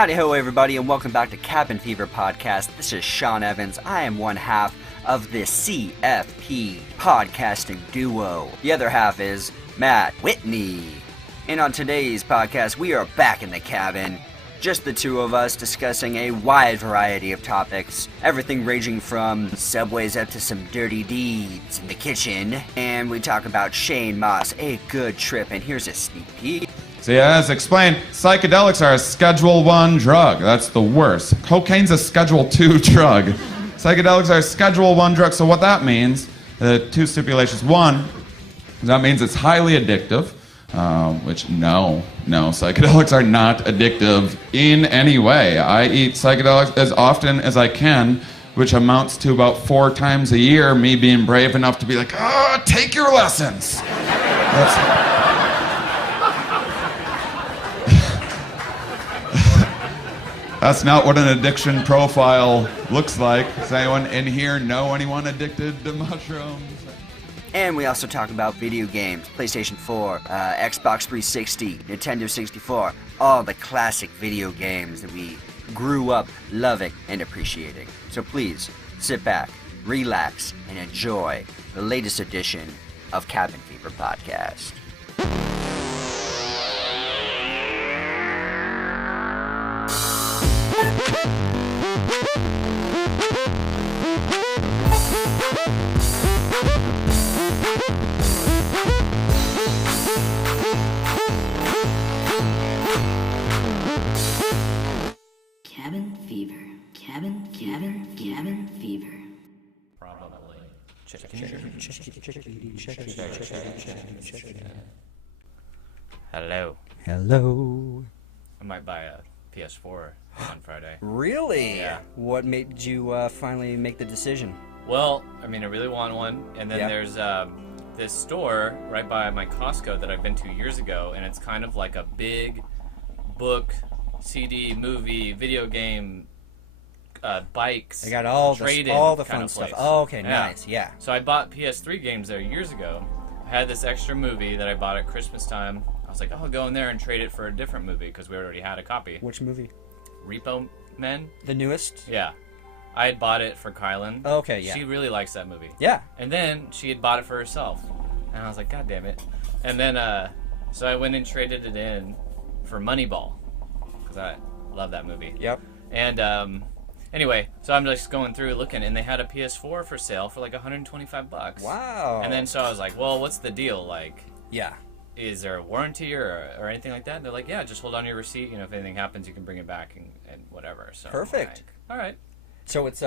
Howdy ho, everybody, and welcome back to Cabin Fever Podcast. This is Sean Evans. I am one half of the CFP podcasting duo. The other half is Matt Whitney. And on today's podcast, we are back in the cabin. Just the two of us discussing a wide variety of topics. Everything ranging from subways up to some dirty deeds in the kitchen. And we talk about Shane Mauss, A Good Trip, and here's a sneak peek. So yeah, as explained, psychedelics are a Schedule 1 drug. That's the worst. Cocaine's a Schedule 2 drug. Psychedelics are a Schedule 1 drug, so what that means, two stipulations. One, that means it's highly addictive, which no, psychedelics are not addictive in any way. I eat psychedelics as often as I can, which amounts to about 4 times a year, me being brave enough to be like, take your lessons. That's not what an addiction profile looks like. Does anyone in here know anyone addicted to mushrooms? And we also talk about video games, PlayStation 4, Xbox 360, Nintendo 64, all the classic video games that we grew up loving and appreciating. So please, sit back, relax, and enjoy the latest edition of Cabin Fever Podcast. Cabin fever. Probably. Hello. I might buy a PS4 on Friday. Really? Yeah. What made you finally make the decision? Well, I mean, I really want one. And then Yep. there's this store right by my Costco that I've been to years ago, and it's kind of like a big book, CD, movie, video game, bikes. They got all the fun stuff. Oh, okay, Yeah. nice. Yeah. So I bought PS3 games there years ago. I had this extra movie that I bought at Christmas time. I was like, I'll go in there and trade it for a different movie because we already had a copy. Which movie? Repo Men? The newest? Yeah. I had bought it for Kylan. Oh, okay, yeah. She really likes that movie. Yeah. And then she had bought it for herself. And I was like, God damn it. And then, so I went and traded it in for Moneyball. Because I love that movie. Yep. And, anyway, so I'm just going through looking, and they had a PS4 for sale for like $125. Wow. And then so I was like, well, what's the deal? Like, Yeah. is there a warranty or anything like that? And they're like, yeah, just hold on to your receipt. You know, if anything happens, you can bring it back and whatever. So Perfect. Like, all right. So it's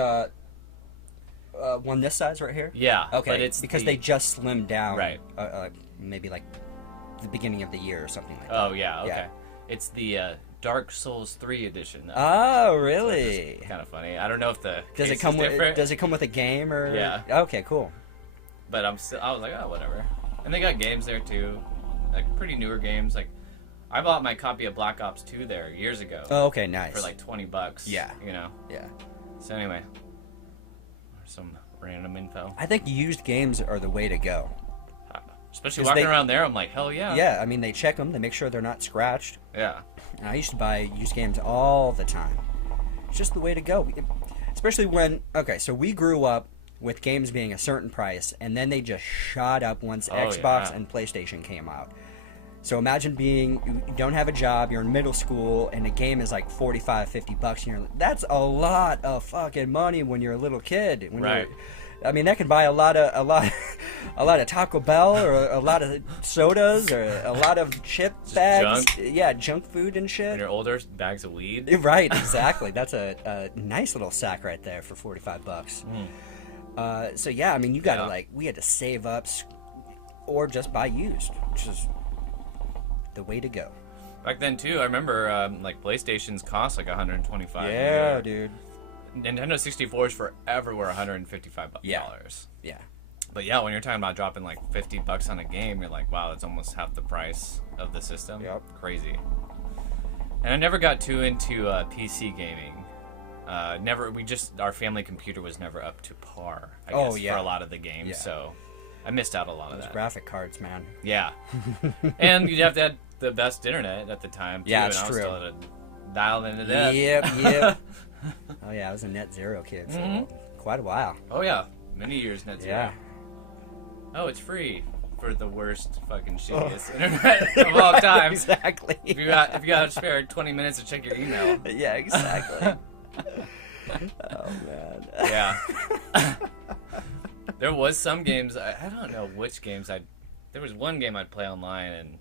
one this size right here? Yeah. Okay. But it's because they just slimmed down. Right. Maybe like the beginning of the year or something like that. Oh yeah. Okay. Yeah. It's the Dark Souls 3 edition. Though. Oh, really? Kind of funny. I don't know if the Does it case come is with different, Does it come with a game or? Yeah. Okay, cool. but I was like, oh, whatever. And they got games there too, like pretty newer games. Like I bought my copy of Black Ops 2 there years ago. Oh, okay, nice. For like $20. Yeah. You know. Yeah. So anyway, some random info. I think used games are the way to go. Especially 'Cause walking they- around there, I'm like, hell yeah. Yeah, I mean they check them, they make sure they're not scratched. Yeah. And I used to buy used games all the time. It's just the way to go. Especially when, okay, so we grew up with games being a certain price, and then they just shot up once Xbox yeah. and PlayStation came out. So imagine you don't have a job, you're in middle school, and the game is like $45, $50, and you're that's a lot of fucking money when you're a little kid. Right. I mean, that could buy a lot of Taco Bell or a lot of sodas or a lot of chip bags. junk. Yeah, junk food and shit. When you're older, bags of weed. Right, exactly. That's a nice little sack right there for $45. So yeah, I mean, you gotta Yeah. we had to save up or just buy used, which is the way to go. Back then too, I remember like PlayStations cost like $125. a Yeah, year. dude. Nintendo 64s forever were $155. Yeah. Yeah. But yeah, when you're talking about dropping like $50 on a game, you're like, wow, that's almost half the price of the system. Yep. Crazy. And I never got too into PC gaming. Our family computer was never up to par, I guess, for a lot of the games. Yeah. So I missed out a lot of Those that. graphic cards, man. Yeah. And you'd have to have the best internet at the time, too. Yeah, and it's I was true. still at a dialing it up. Yep. Oh yeah, I was a Net Zero kid for quite a while. Oh yeah, many years Net Zero. Yeah. Oh, it's free for the worst fucking shittiest internet of all time. Exactly. If you got to spare 20 minutes to check your email. Yeah, exactly. Oh man. Yeah. There was some games, I don't know which games there was one game I'd play online and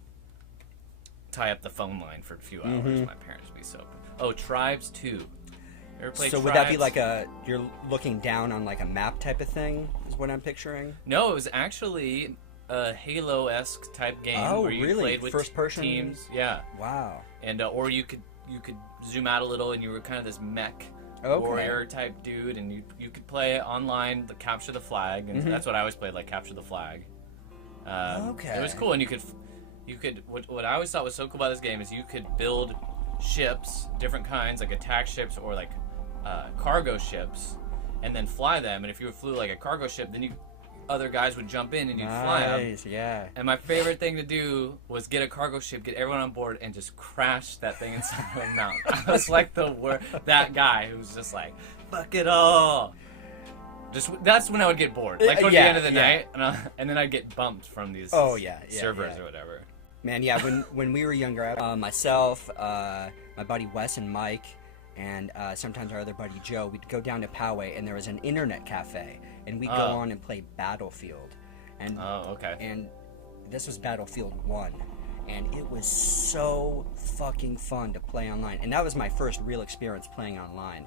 tie up the phone line for a few hours. My parents would be so... Oh, Tribes 2. Ever played So Tribes? would that be like you're looking down on like a map type of thing, is what I'm picturing? No, it was actually a Halo-esque type game where you really? played with First person? teams. Yeah. Wow. And or you could zoom out a little and you were kind of this mech warrior type dude, and you could play online, capture the flag, and that's what I always played, like capture the flag. It was cool, and you could what I always thought was so cool about this game is you could build ships, different kinds, like attack ships or like cargo ships, and then fly them. And if you flew like a cargo ship, then other guys would jump in and you'd fly them. Yeah. And my favorite thing to do was get a cargo ship, get everyone on board, and just crash that thing inside of a mountain. I was like that guy who was just like, fuck it all. That's when I would get bored. Like towards the end of the night, and then I'd get bumped from these servers or whatever. Man, yeah, when we were younger, myself, my buddy Wes and Mike, and sometimes our other buddy Joe, we'd go down to Poway, and there was an internet cafe, and we'd go on and play Battlefield. And and this was Battlefield 1, and it was so fucking fun to play online. And that was my first real experience playing online.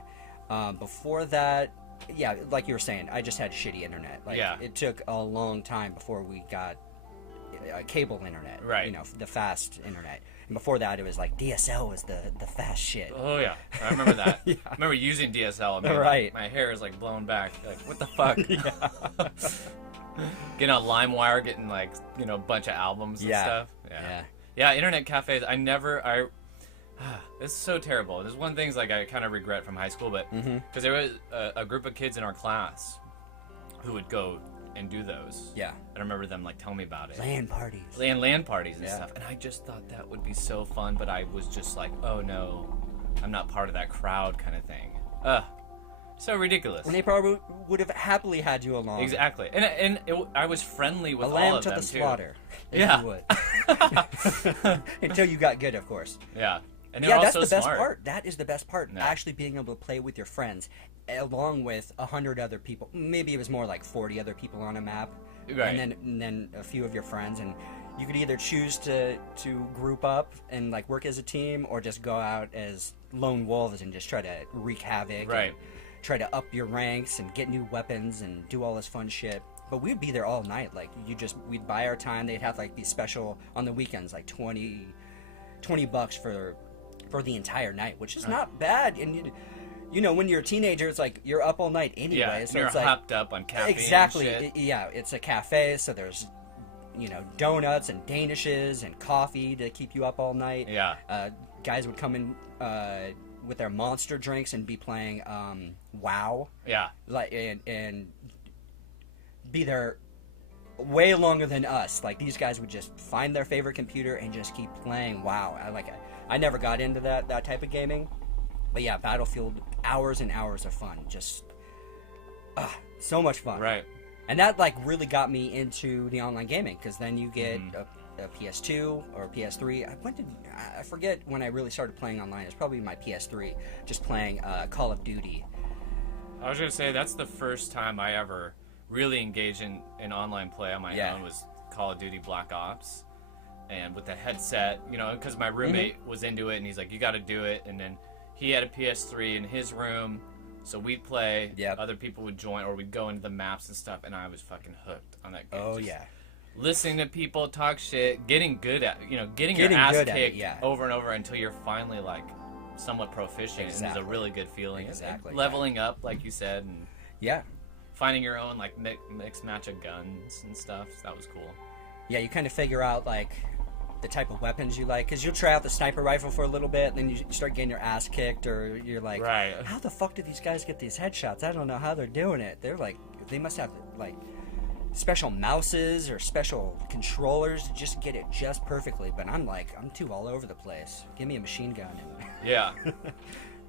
Before that, yeah, like you were saying, I just had shitty internet. Like, it took a long time before we got cable internet, right? You know, the fast internet. And before that, it was like DSL was the fast shit. Oh yeah, I remember that. I remember using DSL. I mean, right. My hair is like blown back. Like, what the fuck? Getting on LimeWire, getting like a bunch of albums and stuff. Yeah. Internet cafes. This is so terrible. There's one thing like I kind of regret from high school, but because there was a group of kids in our class who would go and do those. Yeah. And I remember them like telling me about it. LAN parties. LAN parties and stuff. And I just thought that would be so fun, but I was just like, oh no, I'm not part of that crowd kind of thing. So ridiculous. And they probably would have happily had you along. Exactly. And I was friendly with all of them, too. A lamb to the slaughter. If you would. Until you got good, of course. Yeah. And they're also that's the smart. Best part. That is the best part. Yeah. Actually being able to play with your friends, along with 100 other people. Maybe it was more like 40 other people on a map. Right. And then a few of your friends. And you could either choose to group up and like work as a team, or just go out as lone wolves and just try to wreak havoc. Right. And try to up your ranks and get new weapons and do all this fun shit. But we'd be there all night. Like, we'd buy our time. They'd have like these special on the weekends, like $20 for the entire night, which is not bad. And you know, when you're a teenager, it's like you're up all night anyway. Yeah, so you're it's like, hopped up on caffeine. Exactly. And shit. It's a cafe, so there's donuts and danishes and coffee to keep you up all night. Yeah. Guys would come in with their monster drinks and be playing WoW. Yeah. Like and be there way longer than us. Like, these guys would just find their favorite computer and just keep playing WoW. I never got into that type of gaming. But yeah, Battlefield, hours and hours of fun. Just so much fun. Right. And that like really got me into the online gaming, because then you get a PS2 or a PS3. I forget when I really started playing online. It's probably my PS3, just playing Call of Duty. I was gonna say that's the first time I ever really engaged in online play on my own was Call of Duty Black Ops, and with the headset, because my roommate was into it, and he's like, "You got to do it," and then he had a PS3 in his room. So we'd play, other people would join, or we'd go into the maps and stuff, and I was fucking hooked on that game. Oh, just listening to people talk shit, getting good at, getting your ass kicked over and over until you're finally, like, somewhat proficient. Exactly. And it's a really good feeling. Exactly. And leveling up, like you said, and finding your own, like, mixed match of guns and stuff. So that was cool. Yeah, you kind of figure out, like, the type of weapons you like, because you'll try out the sniper rifle for a little bit, and then you start getting your ass kicked, or you're like, how the fuck do these guys get these headshots? I don't know how they're doing it. They're like, they must have like special mouses or special controllers to just get it just perfectly. But I'm too all over the place. Give me a machine gun and Yeah.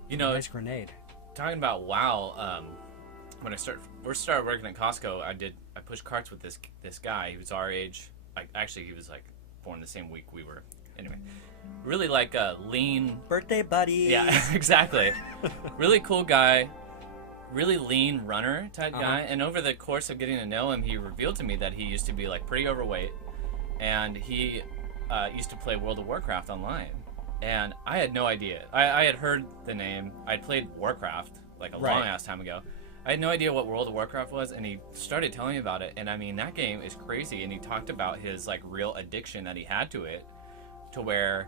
You know, nice grenade. talking about WoW, when I first started working at Costco, I pushed carts with this guy. He was our age. Actually, he was like born the same week we were. Anyway, really like a lean Birthday buddy. Yeah, exactly. Really cool guy, really lean runner type guy. And over the course of getting to know him, he revealed to me that he used to be like pretty overweight, and he used to play World of Warcraft online. And I had no idea. I had heard the name. I'd played Warcraft like a long ass time ago. I had no idea what World of Warcraft was, and he started telling me about it. And I mean, that game is crazy. And he talked about his like real addiction that he had to it, to where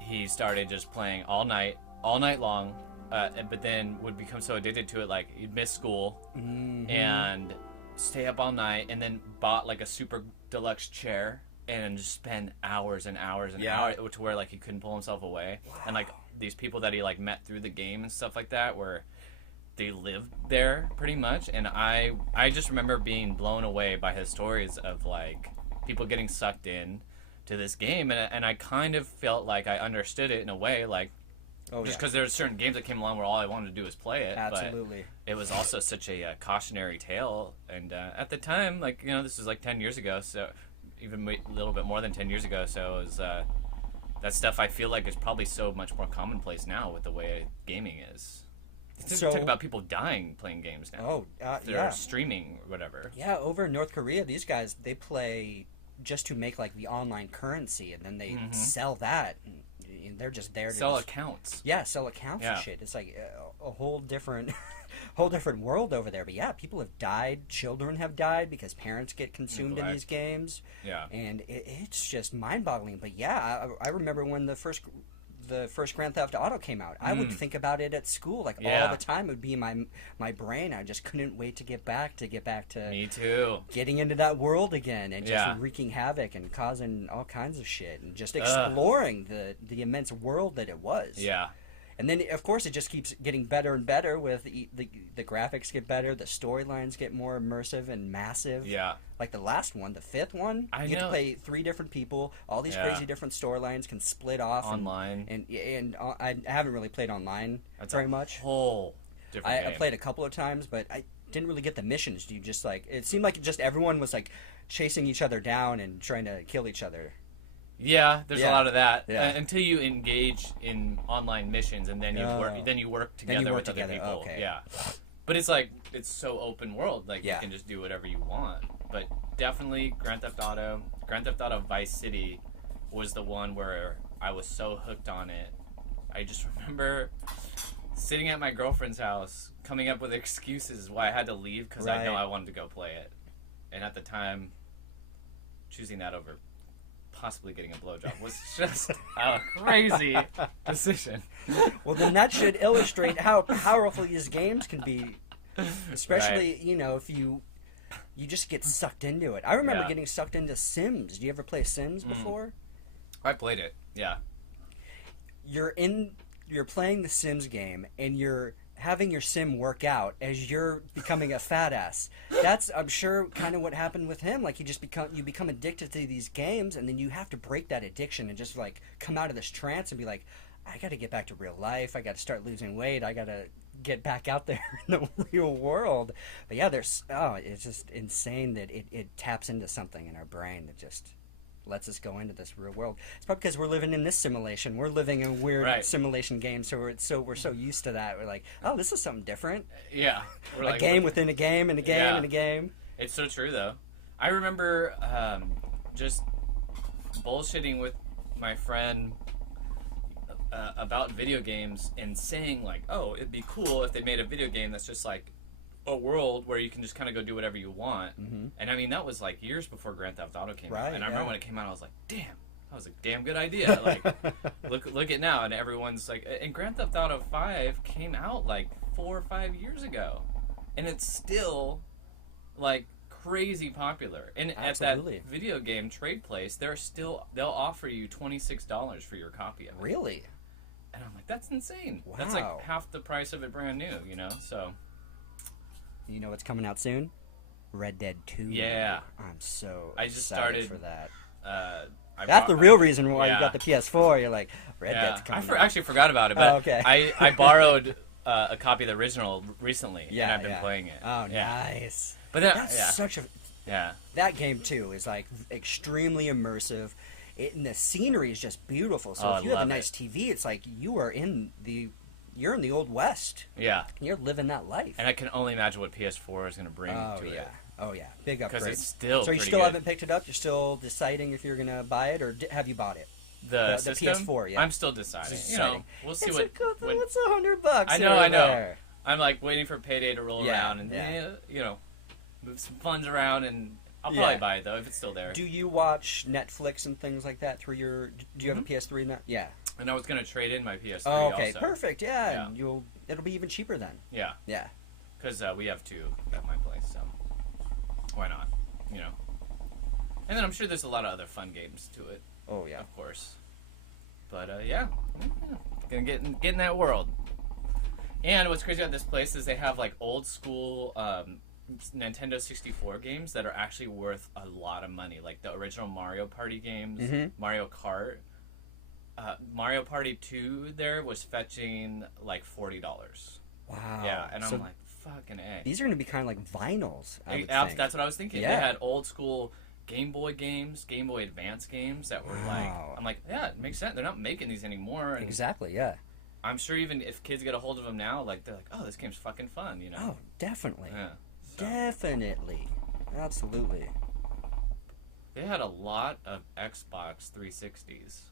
he started just playing all night long, but then would become so addicted to it, like he'd miss school and stay up all night, and then bought like a super deluxe chair and just spend hours and hours and hours, to where like he couldn't pull himself away. Wow. And like these people that he like met through the game and stuff like that, where they lived there pretty much. And I just remember being blown away by his stories of like people getting sucked in to this game, and I kind of felt like I understood it in a way, like just because there were certain games that came along where all I wanted to do was play it. Absolutely. But it was also such a cautionary tale, and at the time, like, you know, this was like 10 years ago, so even a little bit more than 10 years ago, so it was that stuff I feel like is probably so much more commonplace now with the way gaming is. Talk about people dying playing games now. They're streaming or whatever. Yeah, over in North Korea, these guys, they play just to make like the online currency, and then they sell that, and they're just there to sell accounts. Yeah, sell accounts and shit. It's like a whole different world over there. But yeah, people have died, children have died because parents get consumed in these games. Yeah, and it's just mind-boggling. But yeah, I remember when the first Grand Theft Auto came out, I would think about it at school like all the time. It would be in my brain. I just couldn't wait to get back to me too, getting into that world again, and just wreaking havoc and causing all kinds of shit, and just exploring the immense world that it was. Yeah. And then, of course, it just keeps getting better and better with the graphics get better, the storylines get more immersive and massive. Yeah. Like the last one, the fifth one, you get to play 3 different people, all these crazy different storylines can split off. Online. And I haven't really played online very much. Whole different game. I played a couple of times, but I didn't really get the missions. You just like, it seemed like just everyone was like chasing each other down and trying to kill each other. Yeah, there's a lot of that until you engage in online missions, and then you work together with other people. Okay. Yeah, but it's like it's so open world, like you can just do whatever you want. But definitely Grand Theft Auto Vice City was the one where I was so hooked on it. I just remember sitting at my girlfriend's house, coming up with excuses why I had to leave because I know I wanted to go play it, and at the time, choosing that over possibly getting a blowjob was just a crazy decision. Well, then that should illustrate how powerful these games can be, especially you know, if you just get sucked into it. I remember getting sucked into Sims. Do you ever play Sims before? I played it. Yeah. You're playing the Sims game, and you're having your sim work out as you're becoming a fat ass. That's, I'm sure, kind of what happened with him. Like, you become addicted to these games, and then you have to break that addiction and just like come out of this trance and be like, I got to get back to real life. I got to start losing weight. I got to get back out there in the real world. But yeah, it's just insane that it taps into something in our brain that just lets us go into this real world. It's probably because we're living in this simulation. We're living in weird simulation games, so we're so used to that. We're like, oh, this is something different. Yeah, a game within a game and a game and a game. It's so true, though. I remember just bullshitting with my friend about video games and saying like, oh, it'd be cool if they made a video game that's just like a world where you can just kind of go do whatever you want. And I mean, that was like years before Grand Theft Auto came out. And I remember when it came out, I was like, damn, that was a damn good idea. Like, look at now, and everyone's like, and Grand Theft Auto 5 came out like 4 or 5 years ago, and it's still like crazy popular. And at that video game trade place, they'll offer you $26 for your copy of it. Really? And I'm like, that's insane. Wow. That's like half the price of it brand new, you know? So you know what's coming out soon? Red Dead 2. Yeah. I'm so I just excited started for that. I That's bought- the real reason why yeah. you got the PS4. You're like, Red Yeah, Dead's coming I out. actually forgot about it, but Oh, okay. I borrowed a copy of the original recently, Yeah, and I've been yeah. playing it. Oh, yeah. nice. But then, That's yeah, such a... yeah, That game, too, is, like, extremely immersive. And the scenery is just beautiful. So Oh, if you I have a love nice TV, it's like you're in the Old West. yeah. You're living that life. And I can only imagine what PS4 is going to bring Oh, to yeah. it. Oh, yeah. Big upgrade. Because it's still So you pretty still good. haven't picked it up? You're still deciding if you're going to buy it, or have you bought it? The the system? PS4, yeah. I'm still deciding. Just You know, deciding. we'll see It's what. it's $100. I here know, or I know. there. I'm like waiting for payday to roll Yeah, around and yeah. you know, move some funds around, and I'll probably Yeah. buy it though if it's still there. Do you watch Netflix and things like that through your? Do you have a Mm-hmm. PS3 now? Yeah. And I was gonna trade in my PS3 Oh, okay. also. Perfect. Yeah. Yeah. And it'll be even cheaper then. Yeah, Yeah. because we have two at my place, so why not? You know. And then I'm sure there's a lot of other fun games to it, Oh yeah. of course. But yeah, gonna get in that world. And what's crazy about this place is they have like old school Nintendo 64 games that are actually worth a lot of money, like the original Mario Party games, Mhm. Mario Kart. Mario Party 2 there was fetching like $40. Wow. Yeah, and So I'm like, fucking A. these are gonna be kind of like vinyls. I would Yeah, think. that's what I was thinking. Yeah. They had old school Game Boy games, Game Boy Advance games that were Wow. like, I'm like, yeah, it makes sense. They're not making these anymore. And Exactly. Yeah. I'm sure even if kids get a hold of them now, like they're like, oh, this game's fucking fun, you know? Oh, definitely. Yeah. So, Definitely. Absolutely. they had a lot of Xbox 360s.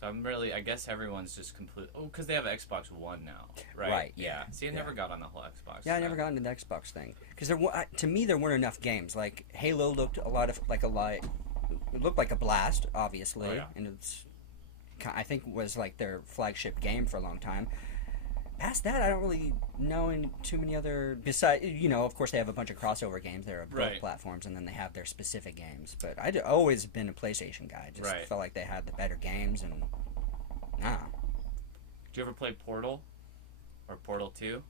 So I guess everyone's just complete. Oh, because they have an Xbox One now, right? Right, yeah, See, I yeah. never got on the whole Xbox. Yeah, I thing. never got into the Xbox thing because to me there weren't enough games. Like Halo looked a lot. It looked like a blast, obviously, Oh, yeah. and I think was like their flagship game for a long time. Past that, I don't really know too many other. Besides, of course, they have a bunch of crossover games. There are both Right. platforms, and then they have their specific games. But I'd always been a PlayStation guy. Just Right. felt like they had the better games, and Did you ever play Portal or Portal 2?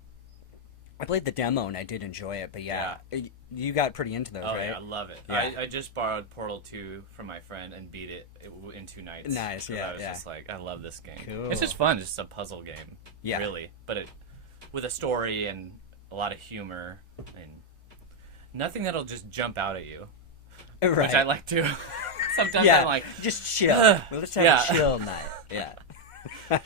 I played the demo and I did enjoy it. But yeah, you got pretty into those, Oh right? yeah, I love it. Yeah. I just borrowed Portal 2 from my friend and beat it in 2 nights. Nice, 'Cause yeah, I was yeah. just like, I love this game. Cool. It's just fun, just a puzzle game. Yeah. Really, but with a story and a lot of humor and nothing that'll just jump out at you, Right. which I like to. Sometimes Yeah, I'm like, just chill. Well, let's have Yeah. a chill night. Yeah.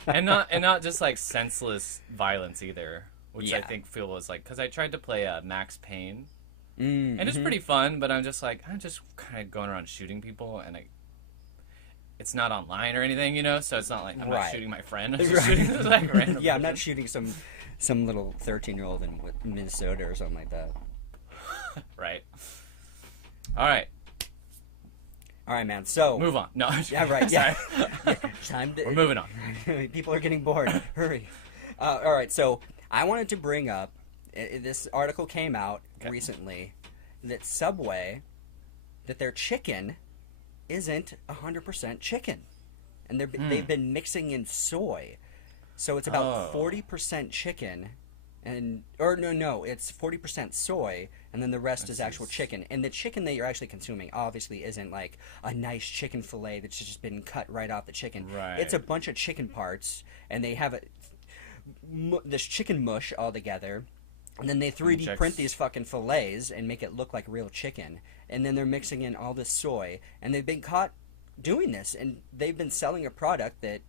and not just like senseless violence either, which I Yeah. think feels like because I tried to play Max Payne. Mm, And it's pretty fun, but I'm just kind of going around shooting people, and it's not online or anything, so it's not like I'm not Right. shooting my friend. I'm just Right. shooting this, like random Yeah, I'm not person. shooting some little 13-year-old in Minnesota or something like that. Right. All right, All right, man. So move on. No. yeah, right. Yeah. Sorry. Yeah, time to. We're moving on. People are getting bored. Hurry. All right. So I wanted to bring up this article came out recently that Subway, that their chicken isn't 100% chicken, and they've been mixing in soy, so it's about 40% chicken, it's 40% soy, and then the rest is actual chicken. And the chicken that you're actually consuming obviously isn't like a nice chicken fillet that's just been cut right off the chicken. Right. It's a bunch of chicken parts, and they have this chicken mush all together. And then they 3D print these fucking fillets and make it look like real chicken. And then they're mixing in all this soy. And they've been caught doing this. And they've been selling a product that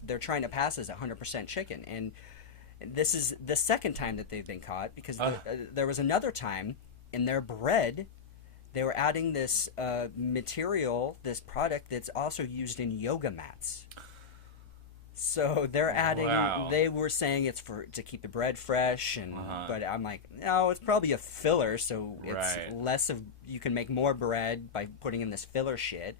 they're trying to pass as 100% chicken. And this is the second time that they've been caught, because there was another time in their bread they were adding this material, this product that's also used in yoga mats. So they're adding. Wow. They were saying it's to keep the bread fresh, and but I'm like, no, it's probably a filler. So it's Right. less of, you can make more bread by putting in this filler shit.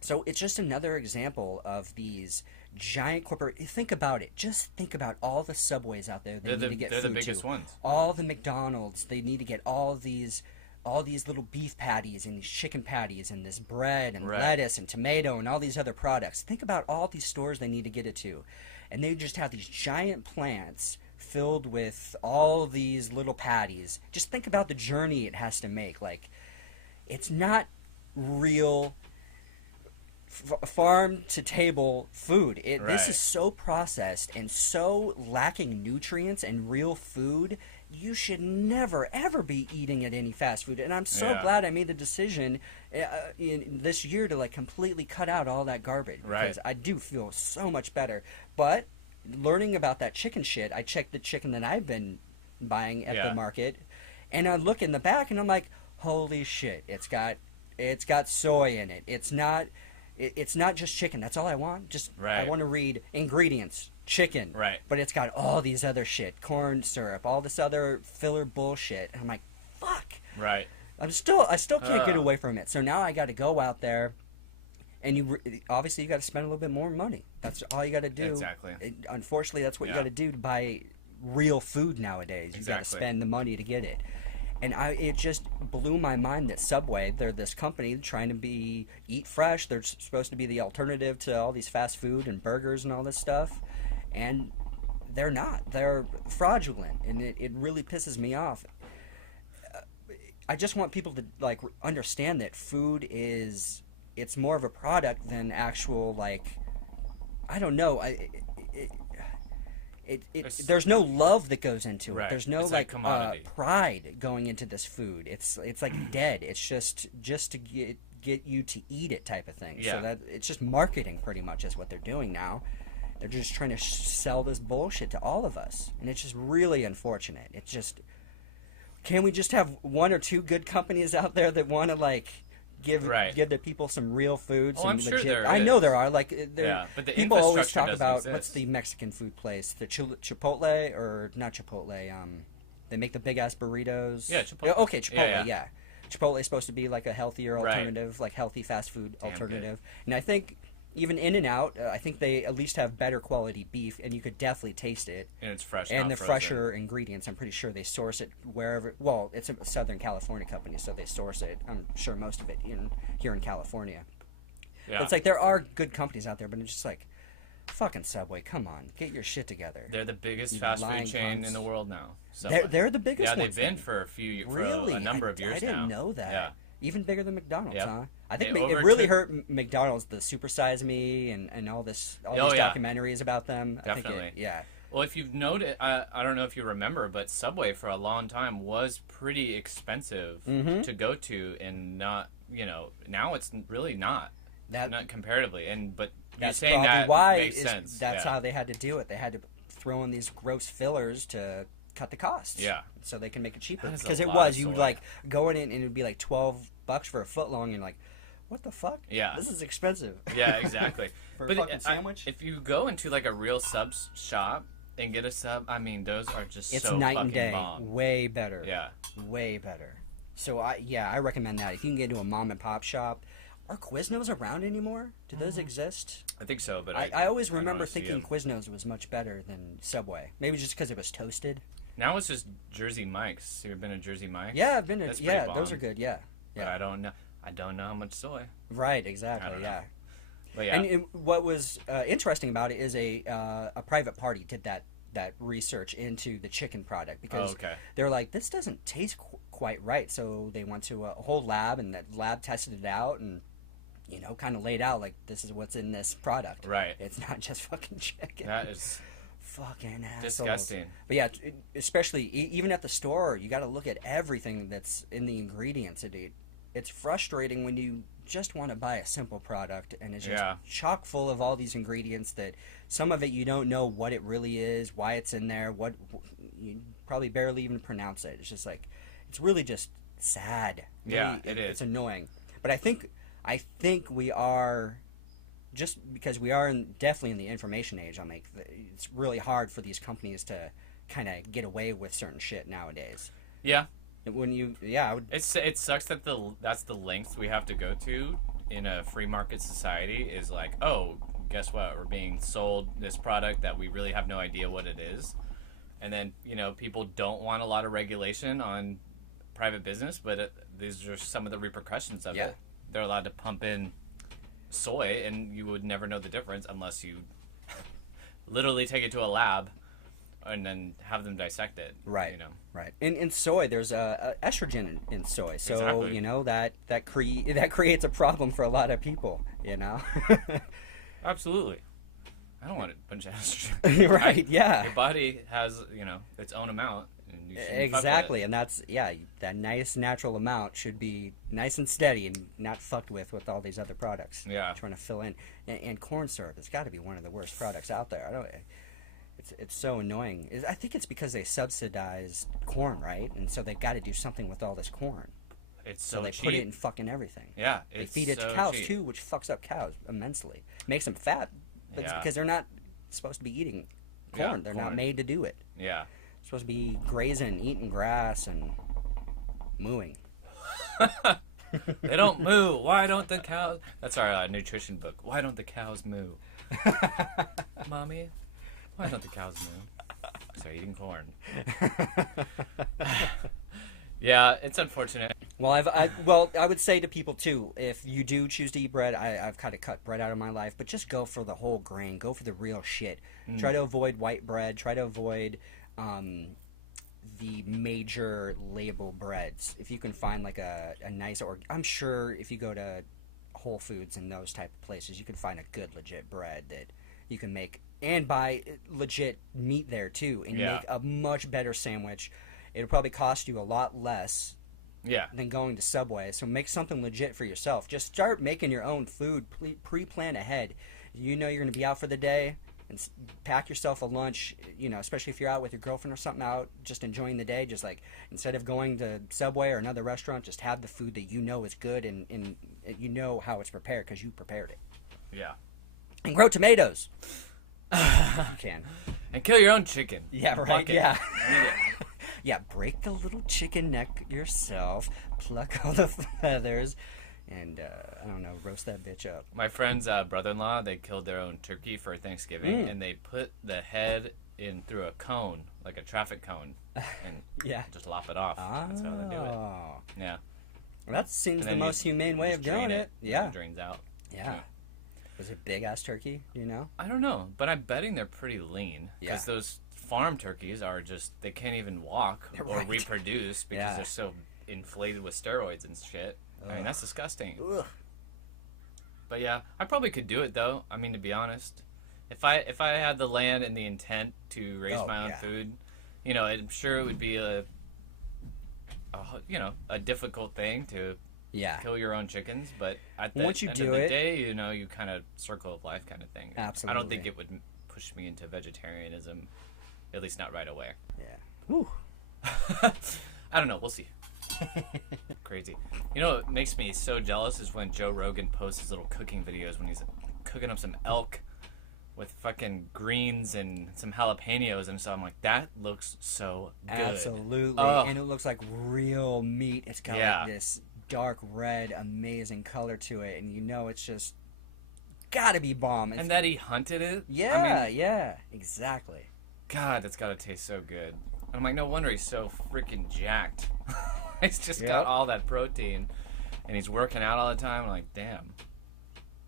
So it's just another example of these giant corporate. Think about it. Just think about all the Subways out there. They need to get they're the food biggest to. ones. All the McDonald's. They need to get all these little beef patties and these chicken patties and this bread and Right. lettuce and tomato and all these other products. Think about all these stores they need to get it to. And they just have these giant plants filled with all these little patties. Just think about the journey it has to make. Like, it's not real farm to table food. This Right. is so processed and so lacking nutrients and real food. You should never ever be eating at any fast food. And I'm so Yeah. glad I made the decision in this year to like completely cut out all that garbage, Right. because I do feel so much better. But learning about that chicken shit, I checked the chicken that I've been buying at Yeah. the market, and I look in the back and I'm like, holy shit, it's got soy in it. It's not just chicken. That's all I want. Just I Right. want to read ingredients, chicken. Right. But it's got all these other shit, corn syrup, all this other filler bullshit. And I'm like, fuck. Right. I still can't get Ugh. away from it. So now I got to go out there, and obviously you got to spend a little bit more money. That's all you got to do. Exactly. Unfortunately, that's what you Yeah. got to do to buy real food nowadays. You got to Exactly. spend the money to get it. And it just blew my mind that Subway, they're this company trying to eat fresh. They're supposed to be the alternative to all these fast food and burgers and all this stuff. And they're not. They're fraudulent, and it really pisses me off. I just want people to like understand that food it's more of a product than actual, like, I don't know. There's no love that goes into it. Right. There's no It's like commodity. pride going into this food. It's like dead. It's just to get you to eat it type of thing. Yeah. So that it's just marketing pretty much is what they're doing now. They're just trying to sell this bullshit to all of us, and it's just really unfortunate. It's just, can we just have one or two good companies out there that want to like give Right. the people some real food? Oh, some I'm sure legit, there I know is. there are. Like, Yeah, but the people always infrastructure talk doesn't about exist. what's the Mexican food place, the Chipotle, or not Chipotle. They make the big ass burritos. Yeah, Chipotle. Yeah, okay, Chipotle. Yeah, Yeah, yeah. Chipotle is supposed to be like a healthier Right. alternative, like healthy fast food Damn alternative. And I think even In-N-Out, I think they at least have better quality beef, and you could definitely taste it. And it's fresh. And not the frozen. fresher ingredients, I'm pretty sure they source it wherever. Well, it's a Southern California company, so they source it. I'm sure most of it here in California. Yeah. But it's like there are good companies out there, but it's just like, fucking Subway, come on, get your shit together. They're the biggest You fast lying food chain cunts. in the world now. Subway. They're the biggest Yeah, ones they've been then. for Really? a number of I years didn't now. know that. Yeah. Even bigger than McDonald's, Yep. huh? I think They it really overtook- hurt McDonald's, the Super Size Me and all these Oh, yeah. documentaries about them. I think Definitely. yeah. Well, if you've noted, I don't know if you remember, but Subway for a long time was pretty expensive Mm-hmm. to go to, and not, now it's really not That comparatively. But you're that's saying probably that why makes sense. that's yeah. how they had to do it. They had to throw in these gross fillers to cut the costs. Yeah. So they can make it cheaper. That is a Because it lot was of you would soy. like go in and it would be like $12 for a foot long, and you're like, what the fuck? Yeah. This is expensive. Yeah, exactly. For a but fucking sandwich? if you go into like a real sub shop and get a sub, I mean, those are just It's so night fucking and day. bomb. Way better. Yeah. Way better. So I recommend that. If you can get into a mom and pop shop. Are Quiznos around anymore? Do those exist? I think so, but I always don't remember really see thinking 'em. Quiznos was much better than Subway. Maybe just because it was toasted. Now it's just Jersey Mike's. You ever been to Jersey Mike's? Yeah, I've been to. That's Yeah, pretty those bomb. are good. Yeah. But Yeah. I don't know how much soy. Right. I Exactly. don't know. Yeah. But yeah. And what was interesting about it is a private party did that research into the chicken product, because okay. they're like, this doesn't taste quite right. So they went to a whole lab, and that lab tested it out, and kind of laid out like, this is what's in this product. Right. It's not just fucking chicken. That is Fucking assholes. disgusting. But yeah, especially even at the store, you got to look at everything that's in the ingredients. It's frustrating when you just want to buy a simple product and it's just Yeah. chock full of all these ingredients that some of it you don't know what it really is, why it's in there, what you probably barely even pronounce it. It's just like, it's really just sad. Yeah, Really, it is. It's annoying. But I think we are, just because we are definitely in the information age. It's really hard for these companies to kind of get away with certain shit nowadays. Yeah. I would. It sucks that that's the lengths we have to go to in a free market society. Is like, oh, guess what? We're being sold this product that we really have no idea what it is, and then people don't want a lot of regulation on private business, but these are some of the repercussions of Yeah. it. They're allowed to pump in soy, and you would never know the difference unless you literally take it to a lab. and then have them dissect it. Right. You know. Right. In soy, there's estrogen in soy, so Exactly. you know that creates a problem for a lot of people. You know. Absolutely. I don't want a bunch of estrogen. Right. Yeah. Your body has, its own amount. And you shouldn't fuck with Exactly, it. and that nice natural amount should be nice and steady and not fucked with all these other products. Yeah. Trying to fill in, and corn syrup has got to be one of the worst products out there. It's so annoying. I think it's because they subsidize corn, right? And so they've got to do something with all this corn. It's So so they cheap. put it in fucking everything. Yeah, They it's feed it to so cows cheap. too, which fucks up cows immensely. Makes them fat, but it's Yeah. because they're not supposed to be eating Yeah, corn. They're not corn. made to do it. Yeah. They're supposed to be grazing, eating grass, and mooing. They don't moo. Why don't the cows? That's our nutrition book. Why don't the cows moo? Mommy, why don't the cows moo? Because they're eating corn. Yeah, it's unfortunate. Well, I would say to people too, if you do choose to eat bread, I've kind of cut bread out of my life, but just go for the whole grain, go for the real shit. Try to avoid white bread. Try to avoid the major label breads. If you can find like a nice, or I'm sure if you go to Whole Foods and those type of places, you can find a good legit bread that you can make and buy legit meat there too, and Yeah. make a much better sandwich. It'll probably cost you a lot less Yeah. than going to Subway. So make something legit for yourself. Just start making your own food. Pre-plan ahead. You know you're going to be out for the day, and pack yourself a lunch. Especially if you're out with your girlfriend or something, out just enjoying the day. Just like instead of going to Subway or another restaurant, just have the food that you know is good and you know how it's prepared because you prepared it. Yeah. And grow tomatoes. If you can. And kill your own chicken. Yeah, right. Fuck it. Yeah. Eat it. Yeah, break the little chicken neck yourself, pluck all the feathers, and, I don't know, roast that bitch up. My friend's brother-in-law, they killed their own turkey for Thanksgiving, and they put the head in through a cone, like a traffic cone, and Yeah. just lop it off. That's how they do it. Oh. Yeah. Well, that seems And the then most humane way just of doing drain it. and Yeah. it drains out. Yeah. Was it big-ass turkey, do you know? I don't know, but I'm betting they're pretty lean because Yeah. those farm turkeys are just they can't even walk or Right. reproduce because Yeah. they're so inflated with steroids and shit. I mean, that's disgusting. Ugh. But yeah, I probably could do it though. I mean, to be honest, if I had the land and the intent to raise Oh, my own yeah. food, I'm sure it would be a difficult thing to Yeah. kill your own chickens, but at the Once you end do of the it- day, you kind of circle of life kind of thing. I don't Absolutely. think it would push me into vegetarianism, at least not right away. Yeah. Whew. I don't know. We'll see. Crazy. What makes me so jealous is when Joe Rogan posts his little cooking videos when he's cooking up some elk with fucking greens and some jalapenos and stuff. I'm like, that looks so good. Absolutely. Ugh. And it looks like real meat. It's got Yeah. like this dark red, amazing color to it, and it's just gotta be bomb. And that he hunted it? Yeah, I mean, yeah, exactly. God, that's gotta taste so good. And I'm like, no wonder he's so freaking jacked. He's just Yep. got all that protein, and he's working out all the time. I'm like, damn.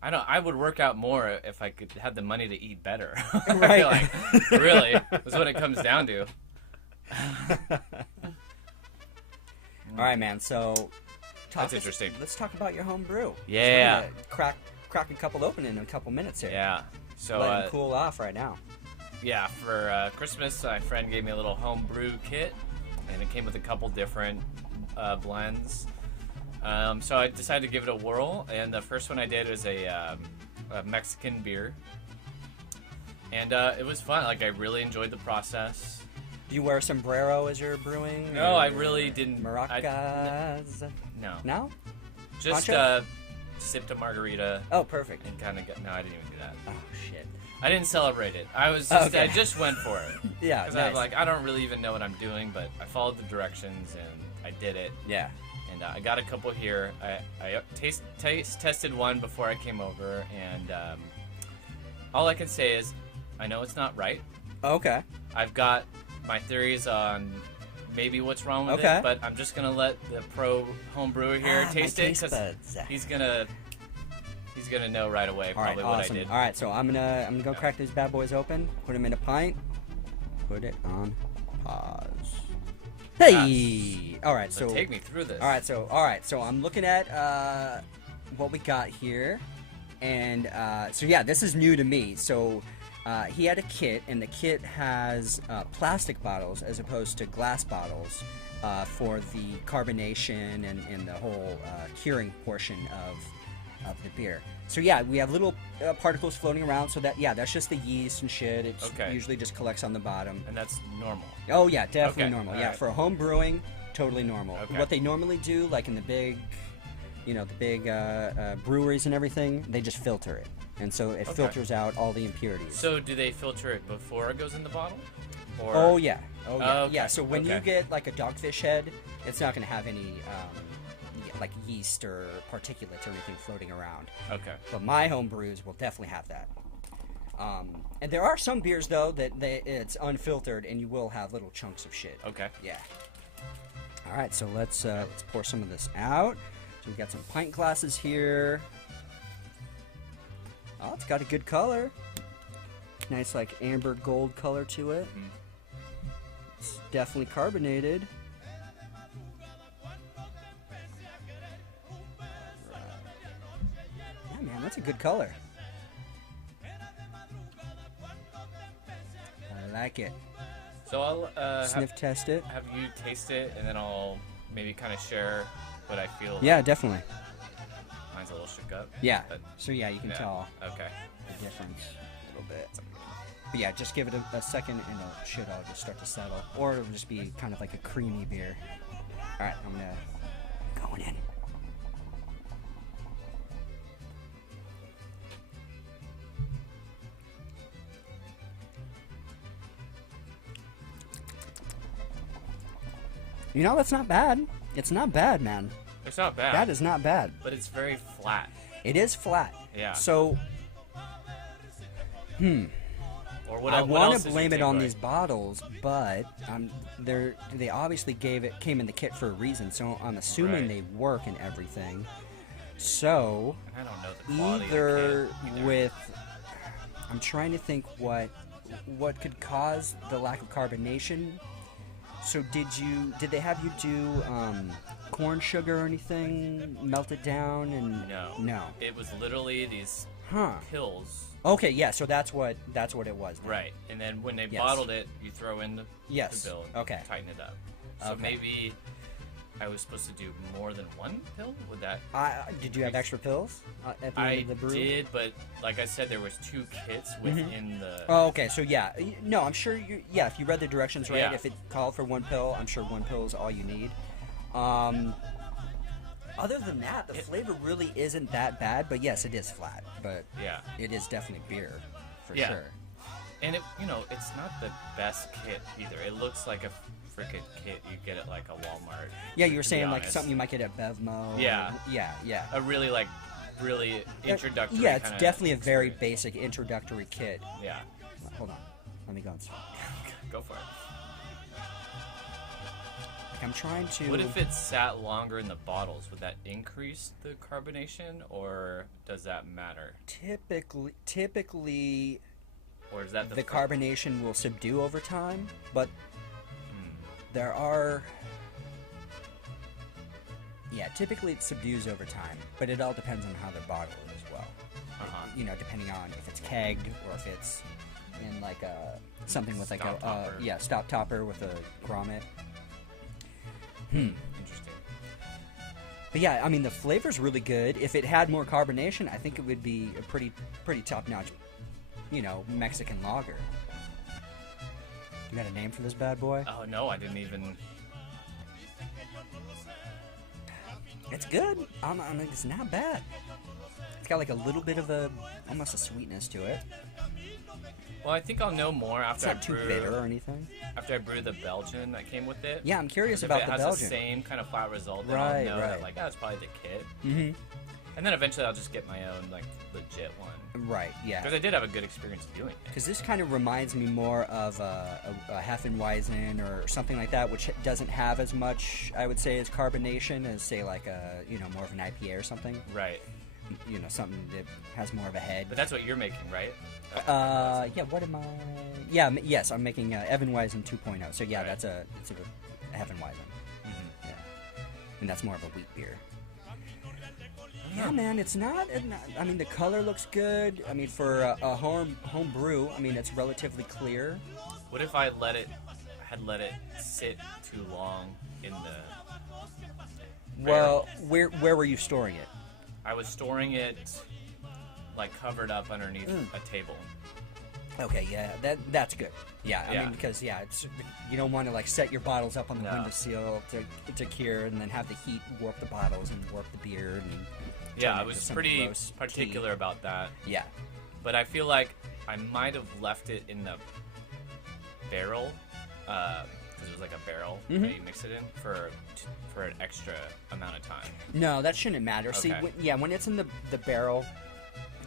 I would work out more if I could have the money to eat better. I Right. feel like, really, that's what it comes down to. All right, man. So, That's interesting. Let's talk about your home brew. Yeah. So we're gonna crack a couple open in a couple minutes here. Yeah. So, Let them cool off right now. yeah, for Christmas, my friend gave me a little home brew kit, and it came with a couple different blends. So I decided to give it a whirl, and the first one I did was a Mexican beer, and it was fun. Like, I really enjoyed the process. Do you wear sombrero as you're brewing? No, or I really didn't. Maracas? No, No? just Poncho? sipped a margarita Oh, perfect. and kind of got. No, I didn't even do that. Oh, shit. I didn't celebrate it. I was just, Okay. I just went for it. Yeah, Because nice. I'm like, I don't really even know what I'm doing, but I followed the directions and I did it. Yeah. And I got a couple here. I tested one before I came over, and all I can say is, I know it's not right. Okay. I've got my theories on maybe what's wrong with Okay. it, but I'm just gonna let the pro home brewer here Ah, taste my it taste because buds. he's gonna know right away All right, probably what awesome. I did. All right, so I'm gonna go crack these bad boys open, put them in a pint. put it on pause. Hey! Alright, So so... take me through this. Alright, so I'm looking at what we got here. And so yeah, this is new to me. So he had a kit, and the kit has plastic bottles as opposed to glass bottles for the carbonation and the whole curing portion of the beer. So yeah, we have little particles floating around. So that's just the yeast and shit. It usually just collects on the bottom. And that's normal. Oh yeah, definitely Okay, normal. all Yeah, right. for home brewing, totally normal. Okay. What they normally do, like in the big, breweries and everything, they just filter it, and so it filters out all the impurities. So do they filter it before it goes in the bottle? Or... Oh yeah. Okay, Yeah. So when you okay. get like a dogfish head, it's not going to have any like yeast or particulates or anything floating around. Okay. But my home brews will definitely have that. And there are some beers though that it's unfiltered, and you will have little chunks of shit. Okay. Yeah. All right, so let's pour some of this out. So we got some pint glasses here. Oh, it's got a good color. Nice, like amber gold color to it. It's definitely carbonated. Yeah, man, that's a good color. I like it. So I'll Sniff test it. have you taste it, and then I'll maybe kind of share what I feel. Yeah, definitely. Mine's a little shook up. Yeah. But, So yeah, you can yeah. tell Okay. the difference a little bit. But yeah, just give it a second, and it should all just start to settle, or it'll just be kind of like a creamy beer. All right, I'm going in. You know, that's not bad. It's not bad, man. It's not bad. That is not bad. But it's very flat. It is flat. Yeah. So, Or what? I what want else to is blame your it on takeaway? these bottles, but they obviously came in the kit for a reason. So I'm assuming Right. they work and everything. So I don't know the quality either of the kit either. with, I'm trying to think what could cause the lack of carbonation. So did they have you do corn sugar or anything, melt it down and No. It was literally these Huh. pills. Okay, yeah, so that's what it was then. Right. And then when they Yes. bottled it, you throw in the Yes. bill and Okay. tighten it up. So Okay. maybe I was supposed to do more than one pill? Would that... Did you have extra pills at the end I of the brew? did, but like I said, there was 2 kits within the... Oh, okay, so yeah. No, I'm sure if you read the directions right, Yeah. if it called for 1 pill, I'm sure 1 pill is all you need. Other than that, the flavor really isn't that bad, but yes, it is flat. But Yeah. it is definitely beer, for Yeah. sure. And it's not the best kit either. It looks like a freaking kit you get at like a Walmart. Yeah, you were to be saying like honest. something you might get at Bevmo. Yeah. Yeah. A really introductory. Yeah, it's kinda definitely a very experience. basic introductory kit. Yeah. Hold on. Let me go inside. Go for it. Like, I'm trying to... What if it sat longer in the bottles? Would that increase the carbonation, or does that matter? Typically, Or is that the carbonation will subdue over time, but there are... Yeah, typically it subdues over time, but it all depends on how they're bottled as well. Uh-huh. Depending on if it's kegged or if it's in like a something with like Stout topper. stout topper with a grommet. Interesting. But yeah, I mean the flavor's really good. If it had more carbonation, I think it would be a pretty top-notch, Mexican lager. You got a name for this bad boy? Oh no, I didn't even. It's good. I mean, it's not bad. It's got like a little bit of almost a sweetness to it. Well, I think I'll know more It's after not too bitter or anything. After I brew the Belgian that came with it. Yeah, I'm curious 'Cause about if the it has Belgian. the same kind of flat result, then Right, I'll know that right. like, it's probably the kit. Mm-hmm. And then eventually I'll just get my own like legit one. Right. Yeah. Because I did have a good experience doing it. Because this kind of reminds me more of a Hefeweizen or something like that, which doesn't have as much, I would say, as carbonation as, say, like more of an IPA or something. Right. something that has more of a head. But that's what you're making, right? Yeah. What am I? Yeah. Yes, I'm making Hefeweizen 2.0. So yeah, Right. that's a Hefeweizen. Yeah. And that's more of a wheat beer. Yeah, man, it's not. I mean, the color looks good. I mean, for a home brew, I mean, it's relatively clear. What if I had let it sit too long in the... Well, where were you storing it? I was storing it, like, covered up underneath a table. Okay, yeah, that's good. Yeah, I Yeah. mean, because it's you don't want to like set your bottles up on the No. windowsill to cure, and then have the heat warp the bottles and warp the beer. And Yeah, turn I it was into some pretty gross particular about that. tea. Yeah. But I feel like I might have left it in the barrel, because it was like a barrel that you mix it in for an extra amount of time. No, that shouldn't matter. See, Okay. when it's in the barrel,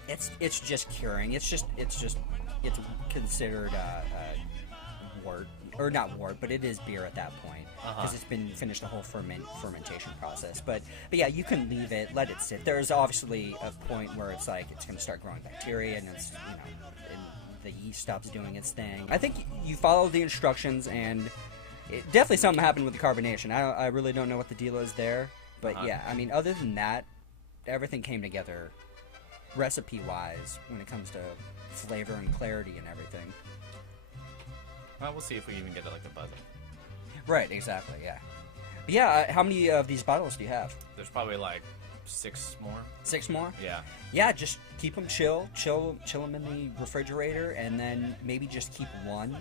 it's just curing. It's considered wort, or not wort, but it is beer at that point because it's been finished the whole fermentation process. But yeah, you can leave it, let it sit. There's obviously a point where it's like it's going to start growing bacteria, and it's and the yeast stops doing its thing. I think you follow the instructions, and definitely something happened with the carbonation. I really don't know what the deal is there, but yeah, I mean, other than that, everything came together recipe-wise when it comes to flavor and clarity and everything. Well, we'll see if we even get to like the buzzing. Right, exactly, yeah. But yeah, how many of these bottles do you have? There's probably like 6 more. 6 more? Yeah. Yeah, just keep them chill them in the refrigerator, and then maybe just keep one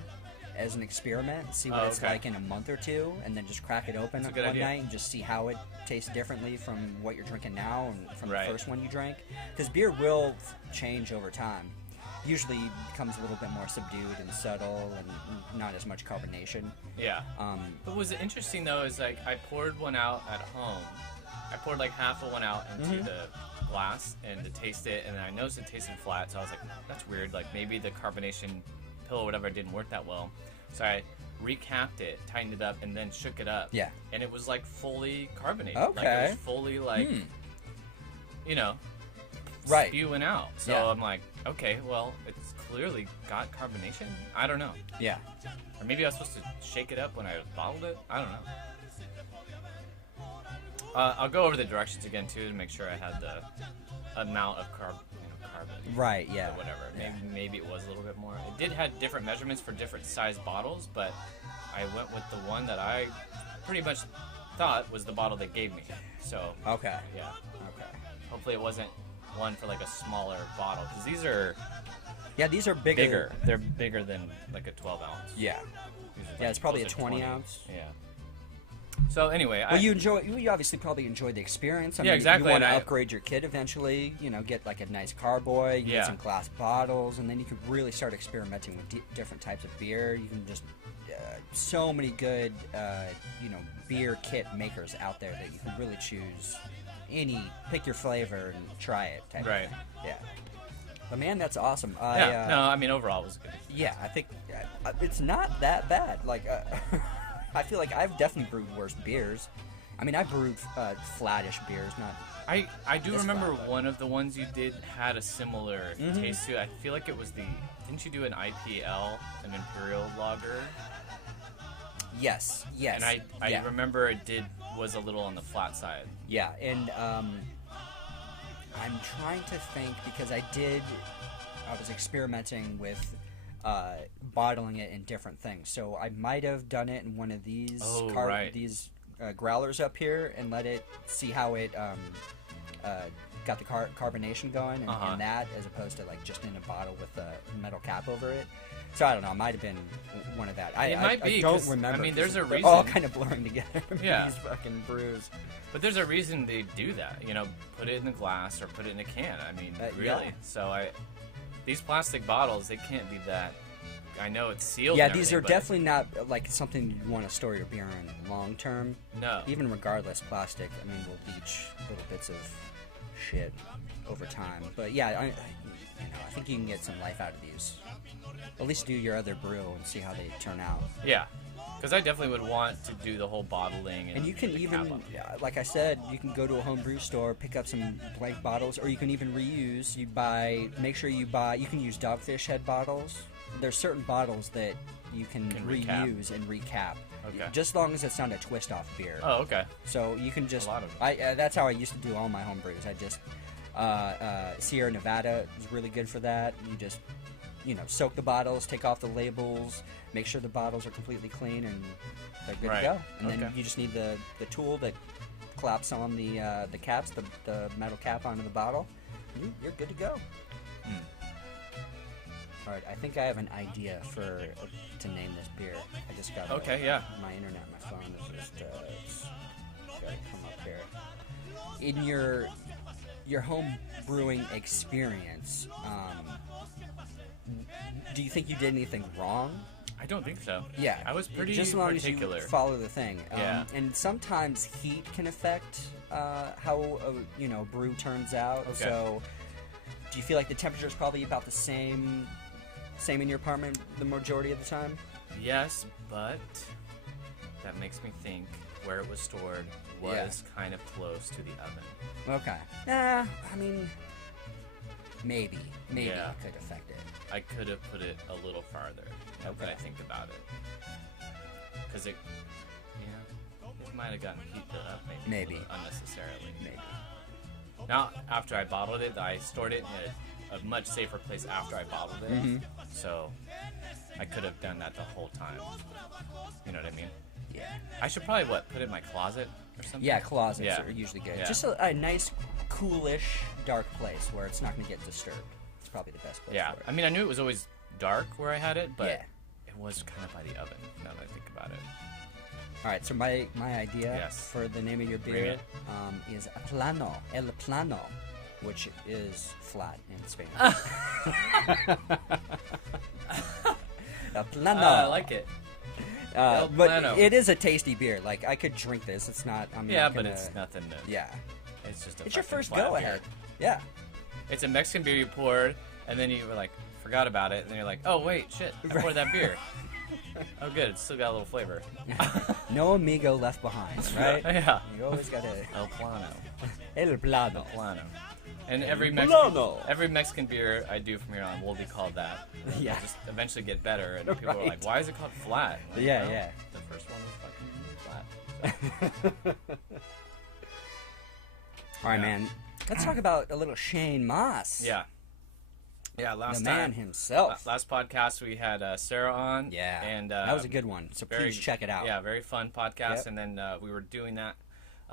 as an experiment, see what it's okay. like in a month or two, and then just crack it open That's a good one idea. night and just see how it tastes differently from what you're drinking now and from Right. the first one you drank. Because beer will change over time. Usually becomes a little bit more subdued and subtle and not as much carbonation. Yeah. What was interesting though is like I poured one out at home. I poured like half of one out into the glass and to taste it, and I noticed it tasted flat, so I was like, that's weird. Like maybe the carbonation pill or whatever didn't work that well. So I recapped it, tightened it up, and then shook it up. Yeah. And it was like fully carbonated. Okay. Like it was fully like, Right. spewing out. So Yeah. I'm like, okay, well, it's clearly got carbonation. I don't know. Yeah. Or maybe I was supposed to shake it up when I bottled it. I don't know. I'll go over the directions again too to make sure I had the amount of carbon. Right, yeah. Or whatever. Yeah. Maybe it was a little bit more. It did have different measurements for different size bottles, but I went with the one that I pretty much thought was the bottle they gave me. So Okay. yeah. Okay. Hopefully it wasn't one for like a smaller bottle, because these are Yeah, these are bigger. They're bigger than like a 12 ounce. Yeah. These are, Yeah, like, it's probably a close to 20 ounce. Yeah. So anyway, Well, you obviously probably enjoyed the experience. I Yeah, mean, exactly, You want to and I- upgrade your kit eventually, get like a nice carboy, you Yeah. get some glass bottles, and then you could really start experimenting with different types of beer. You can just, so many good, beer kit makers out there that you can really choose pick your flavor and try it. Type of Right. thing. Yeah. But man, that's awesome. Yeah. No, I mean overall it was good. Yeah, I think it's not that bad. Like, I feel like I've definitely brewed worse beers. I mean, I brewed flattish beers, not. I do This remember flat, but- one of the ones you did had a similar taste to it. I feel like it was didn't you do an IPL, an Imperial Lager? Yes. And I yeah. remember was a little on the flat side. Yeah, and I'm trying to think because I was experimenting with bottling it in different things. So I might have done it in one of these right. these growlers up here and let it see how it got the carbonation going and that, as opposed to like just in a bottle with a metal cap over it. So I don't know. It might have been one of that. It might be, I don't 'cause, remember. I mean, 'cause there's a they're all reason. kind of blurring together. Yeah. These fucking brews. But there's a reason they do that. Put it in a glass or put it in a can. I mean, really. yeah. So these plastic bottles, they can't be that. I know it's sealed. Yeah, and these are everything, but definitely not like something you want to store your beer in long term. No. Even regardless, plastic, I mean, will leach little bits of shit over time. But yeah, I think you can get some life out of these. At least do your other brew and see how they turn out. Yeah, because I definitely would want to do the whole bottling. And you can even, like I said, you can go to a home brew store, pick up some blank bottles, or you can even reuse. You can use Dogfish Head bottles. There's certain bottles that you can reuse and recap. Okay. Just as long as it's not a twist off beer. Oh, okay. So you can just. A lot of them. That's how I used to do all my home brews. I just Sierra Nevada is really good for that. You just soak the bottles, take off the labels, make sure the bottles are completely clean, and they're good to go. And then you just need the tool that claps on the caps, the metal cap onto the bottle. You're good to go. All right, I think I have an idea to name this beer. I just got my internet, my phone is just gotta come up here. In your home brewing experience, do you think you did anything wrong? I don't think so. Yeah, I was pretty just as long particular. as you follow the thing. Yeah. And sometimes heat can affect how a brew turns out. Okay. So, do you feel like the temperature is probably about the same in your apartment the majority of the time? Yes, but that makes me think where it was stored was kind of close to the oven. Okay. I mean, maybe Yeah. it could affect it. I could have put it a little farther. Now that I think about it, because it might have gotten heated up maybe a little unnecessarily. Maybe. Now, after I bottled it, I stored it in a much safer place after I bottled it. Mm-hmm. So I could have done that the whole time. You know what I mean? Yeah. I should probably put it in my closet or something. Yeah, closets Yeah. are usually good. Yeah. Just a nice, coolish, dark place where it's not going to get disturbed. It's probably the best place Yeah. for it. I mean, I knew it was always dark where I had it, but Yeah. it was kind of by the oven. Now that I think about it. All right, so my idea Yes. for the name of your Bring beer it. is El Plano, which is flat in Spanish. El Plano. I like it. El But Plano. it is a tasty beer. Like, I could drink this. It's not. I'm Yeah, not but gonna, it's nothing to. Yeah. It's just a. It's your fucking first flat go beer. ahead. Yeah. It's a Mexican beer you poured, and then you were like, forgot about it, and then you're like, oh wait, shit, I poured that beer. Oh good, it's still got a little flavor. No amigo left behind, right? Yeah. You always gotta. El Plano. El Plano. Plano. And every Plano. Mexican beer I do from here on will be called that. Yeah. It'll just eventually get better, and people are Right. like, why is it called flat? Like, Yeah, well, yeah. The first one was fucking flat. All right, Yeah. man. Let's talk about a little Shane Mauss. Yeah. Yeah, last The time. man himself. Last podcast we had Sarah on. Yeah. And that was a good one. So very- please check it out. Yeah, very fun podcast. Yep. And then we were doing that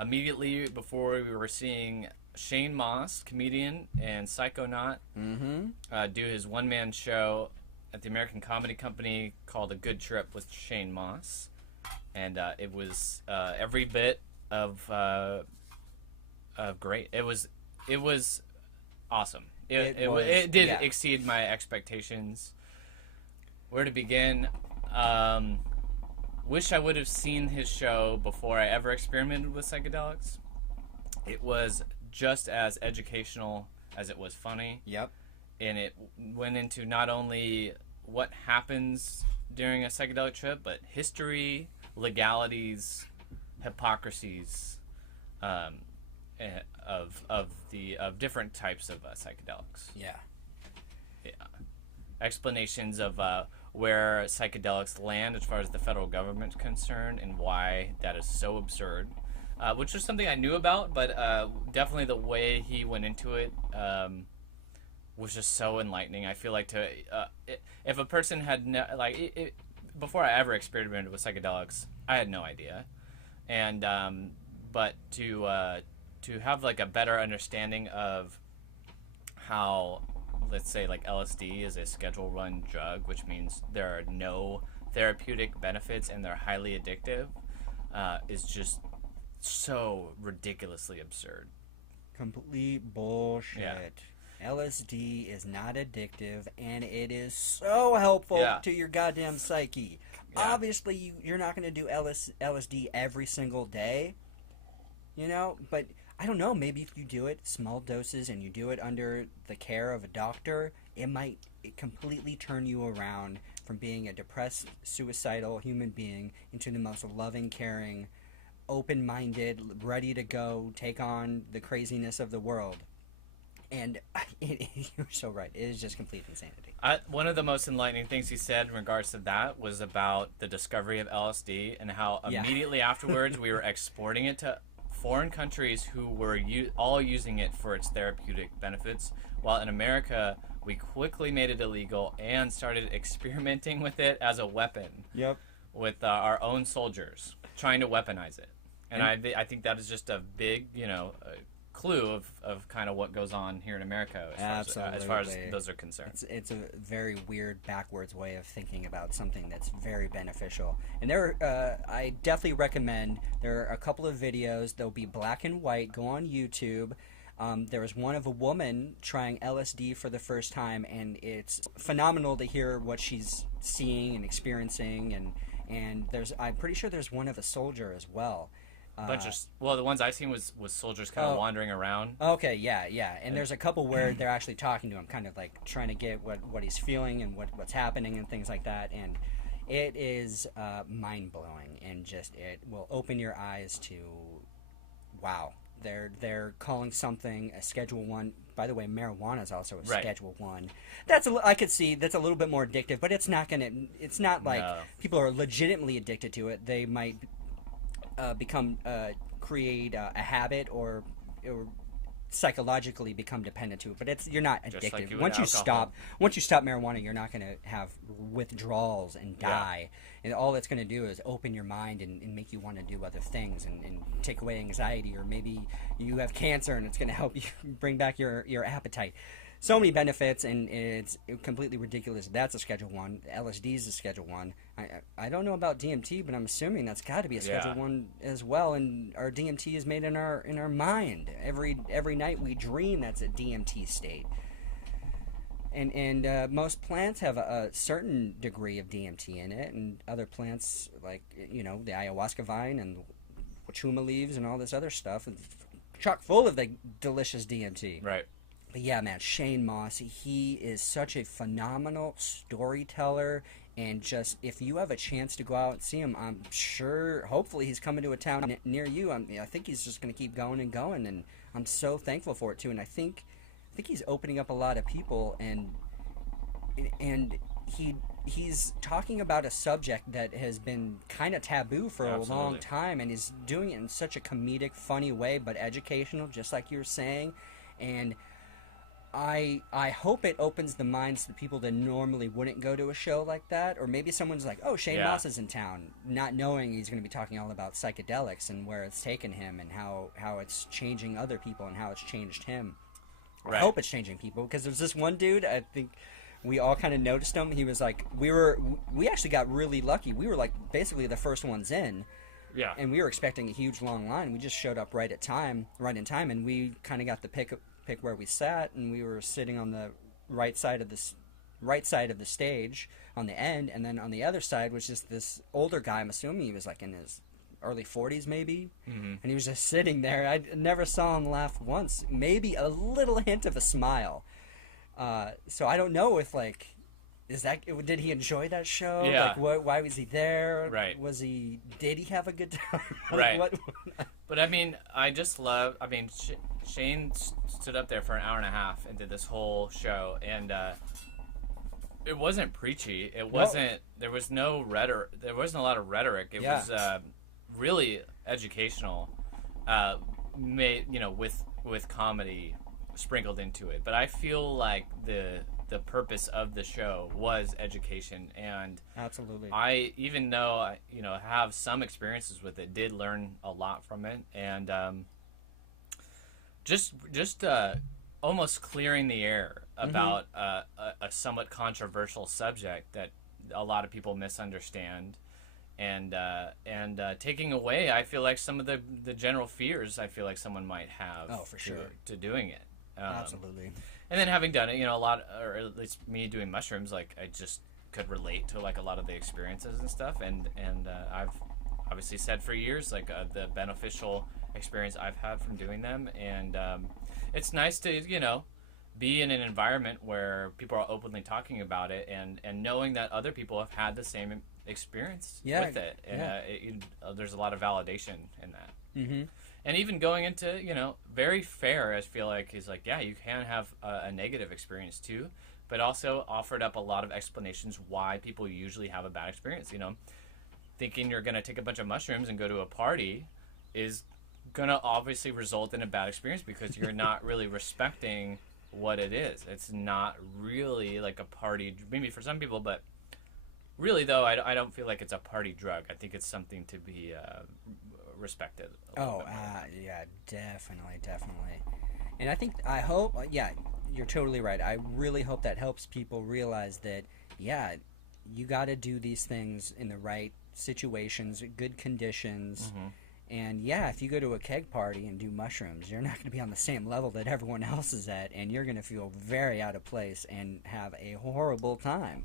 immediately before we were seeing Shane Mauss, comedian and psychonaut, do his one-man show at the American Comedy Company called A Good Trip with Shane Mauss. And it was every bit of great. It was awesome. It did yeah. exceed my expectations. Where to begin? Wish I would have seen his show before I ever experimented with psychedelics. It was just as educational as it was funny. Yep. And it went into not only what happens during a psychedelic trip, but history, legalities, hypocrisies of different types of psychedelics. Yeah. Yeah. Explanations of where psychedelics land as far as the federal government's concerned and why that is so absurd, which was something I knew about, but definitely the way he went into it was just so enlightening. I feel like if a person had before I ever experimented with psychedelics, I had no idea, and but to have like a better understanding of how, let's say, like LSD is a Schedule 1 drug, which means there are no therapeutic benefits and they're highly addictive, is just so ridiculously absurd. Complete bullshit. Yeah. LSD is not addictive, and it is so helpful Yeah. to your goddamn psyche. Yeah. Obviously, you're not going to do LSD every single day, but I don't know, maybe if you do it small doses and you do it under the care of a doctor, it might completely turn you around from being a depressed, suicidal human being into the most loving, caring, open-minded, ready to go take on the craziness of the world. And you're so right. It is just complete insanity. One of the most enlightening things he said in regards to that was about the discovery of LSD and how immediately afterwards we were exporting it to foreign countries who were all using it for its therapeutic benefits, while in America we quickly made it illegal and started experimenting with it as a weapon. Yep. With our own soldiers, trying to weaponize it. And I think that is just a big, clue of kind of what goes on here in America as far as those are concerned. It's a very weird, backwards way of thinking about something that's very beneficial. And I definitely recommend, there are a couple of videos, they'll be black and white, go on YouTube. There was one of a woman trying LSD for the first time, and it's phenomenal to hear what she's seeing and experiencing, and I'm pretty sure there's one of a soldier as well. The ones I've seen was soldiers kind of wandering around. Okay, yeah. And there's a couple where they're actually talking to him, kind of like trying to get what he's feeling and what's happening and things like that. And it is mind-blowing, and just it will open your eyes to, wow. They're calling something a Schedule 1. By the way, marijuana is also a Schedule 1. I could see that's a little bit more addictive, but it's not like people are legitimately addicted to it. They might create a habit or psychologically become dependent to it, but you're not addicted. Like once you stop marijuana, you're not going to have withdrawals and die. And all it's going to do is open your mind and make you want to do other things and take away anxiety, or maybe you have cancer and it's going to help you bring back your appetite. So many benefits, and it's completely ridiculous. That's a Schedule 1. LSD is a Schedule 1. I don't know about DMT, but I'm assuming that's got to be a Schedule 1 as well. And our DMT is made in our mind. Every night we dream that's a DMT state. And most plants have a certain degree of DMT in it, and other plants like the ayahuasca vine and wachuma leaves and all this other stuff, is chock full of the delicious DMT. Right. But yeah, man, Shane Mauss, he is such a phenomenal storyteller, and just, if you have a chance to go out and see him, I'm sure, hopefully he's coming to a town near you. I think he's just going to keep going and going, and I'm so thankful for it too. And I think he's opening up a lot of people, and he's talking about a subject that has been kind of taboo for a long time, and he's doing it in such a comedic, funny way, but educational, just like you were saying. And I hope it opens the minds to people that normally wouldn't go to a show like that, or maybe someone's like, oh, Shane Mauss is in town, not knowing he's going to be talking all about psychedelics and where it's taken him and how it's changing other people and how it's changed him. Right. I hope it's changing people, because there's this one dude, I think we all kind of noticed him. He was like, we actually got really lucky. We were like basically the first ones in. Yeah. And we were expecting a huge long line. We just showed up right in time, and we kind of got the pick where we sat, and we were sitting on the right side of the stage on the end, and then on the other side was just this older guy. I'm assuming he was like in his early 40s maybe, and he was just sitting there. I never saw him laugh once, maybe a little hint of a smile. So I don't know if did he enjoy that show? Yeah. Why was he there? Right. Did he have a good time? Right. But I mean, Shane stood up there for an hour and a half and did this whole show, and it wasn't preachy. It wasn't. There was no rhetoric. There wasn't a lot of rhetoric. It was really educational, with comedy sprinkled into it. But I feel like the purpose of the show was education, and absolutely, I, even though I have some experiences with it, did learn a lot from it, and just almost clearing the air about a somewhat controversial subject that a lot of people misunderstand, and taking away, I feel like, some of the general fears I feel like someone might have to doing it. Absolutely. And then having done it, a lot, or at least me doing mushrooms, like, I just could relate to like a lot of the experiences and stuff, and I've obviously said for years, like the beneficial experience I've had from doing them, and it's nice to be in an environment where people are openly talking about it, and knowing that other people have had the same experience with it, and there's a lot of validation in that. Mm-hmm. And even going into very fair, I feel like he's like, yeah, you can have a negative experience too, but also offered up a lot of explanations why people usually have a bad experience. Thinking you're going to take a bunch of mushrooms and go to a party is going to obviously result in a bad experience because you're not really respecting what it is. It's not really like a party, maybe for some people, but really though, I don't feel like it's a party drug. I think it's something to be respected. Yeah, definitely. And I hope, you're totally right. I really hope that helps people realize that, you got to do these things in the right situations, good conditions. Mm-hmm. And if you go to a keg party and do mushrooms, you're not going to be on the same level that everyone else is at, and you're going to feel very out of place and have a horrible time.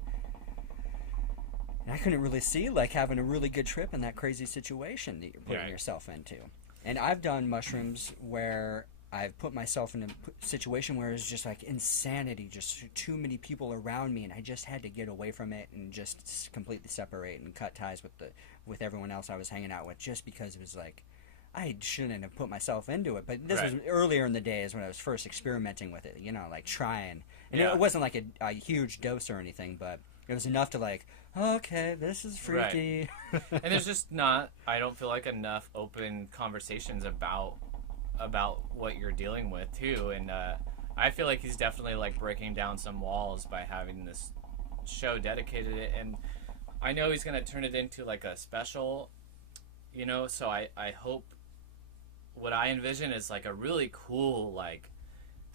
And I couldn't really see having a really good trip in that crazy situation that you're putting yourself into. And I've done mushrooms where I've put myself in a situation where it's just like insanity, just too many people around me, and I just had to get away from it and just completely separate and cut ties with everyone else I was hanging out with, just because it was like I shouldn't have put myself into it. But this was earlier in the days when I was first experimenting with it, trying. And it wasn't like a huge dose or anything, but it was enough to okay, this is freaky. Right. And there's just not, I don't feel like enough open conversations about what you're dealing with too, and I feel like he's definitely breaking down some walls by having this show dedicated to it, and I know he's gonna turn it into a special, so I hope what I envision is a really cool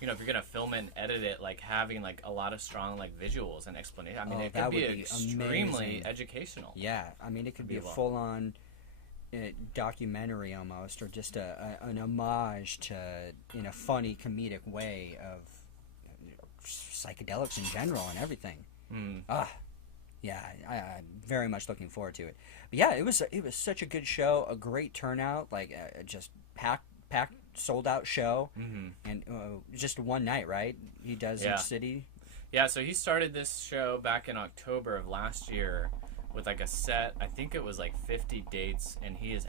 if you're gonna film it and edit it, having a lot of strong visuals and explanation. I mean, it could be extremely educational. Yeah, I mean, it could be a full-on documentary almost, or just an homage to in a funny comedic way of psychedelics in general and everything. I'm very much looking forward to it. But it was such a good show, a great turnout, just packed sold out show. Mm-hmm. And just one night, right? He does each city. Yeah, so he started this show back in October of last year with a set, I think it was 50 dates, and he has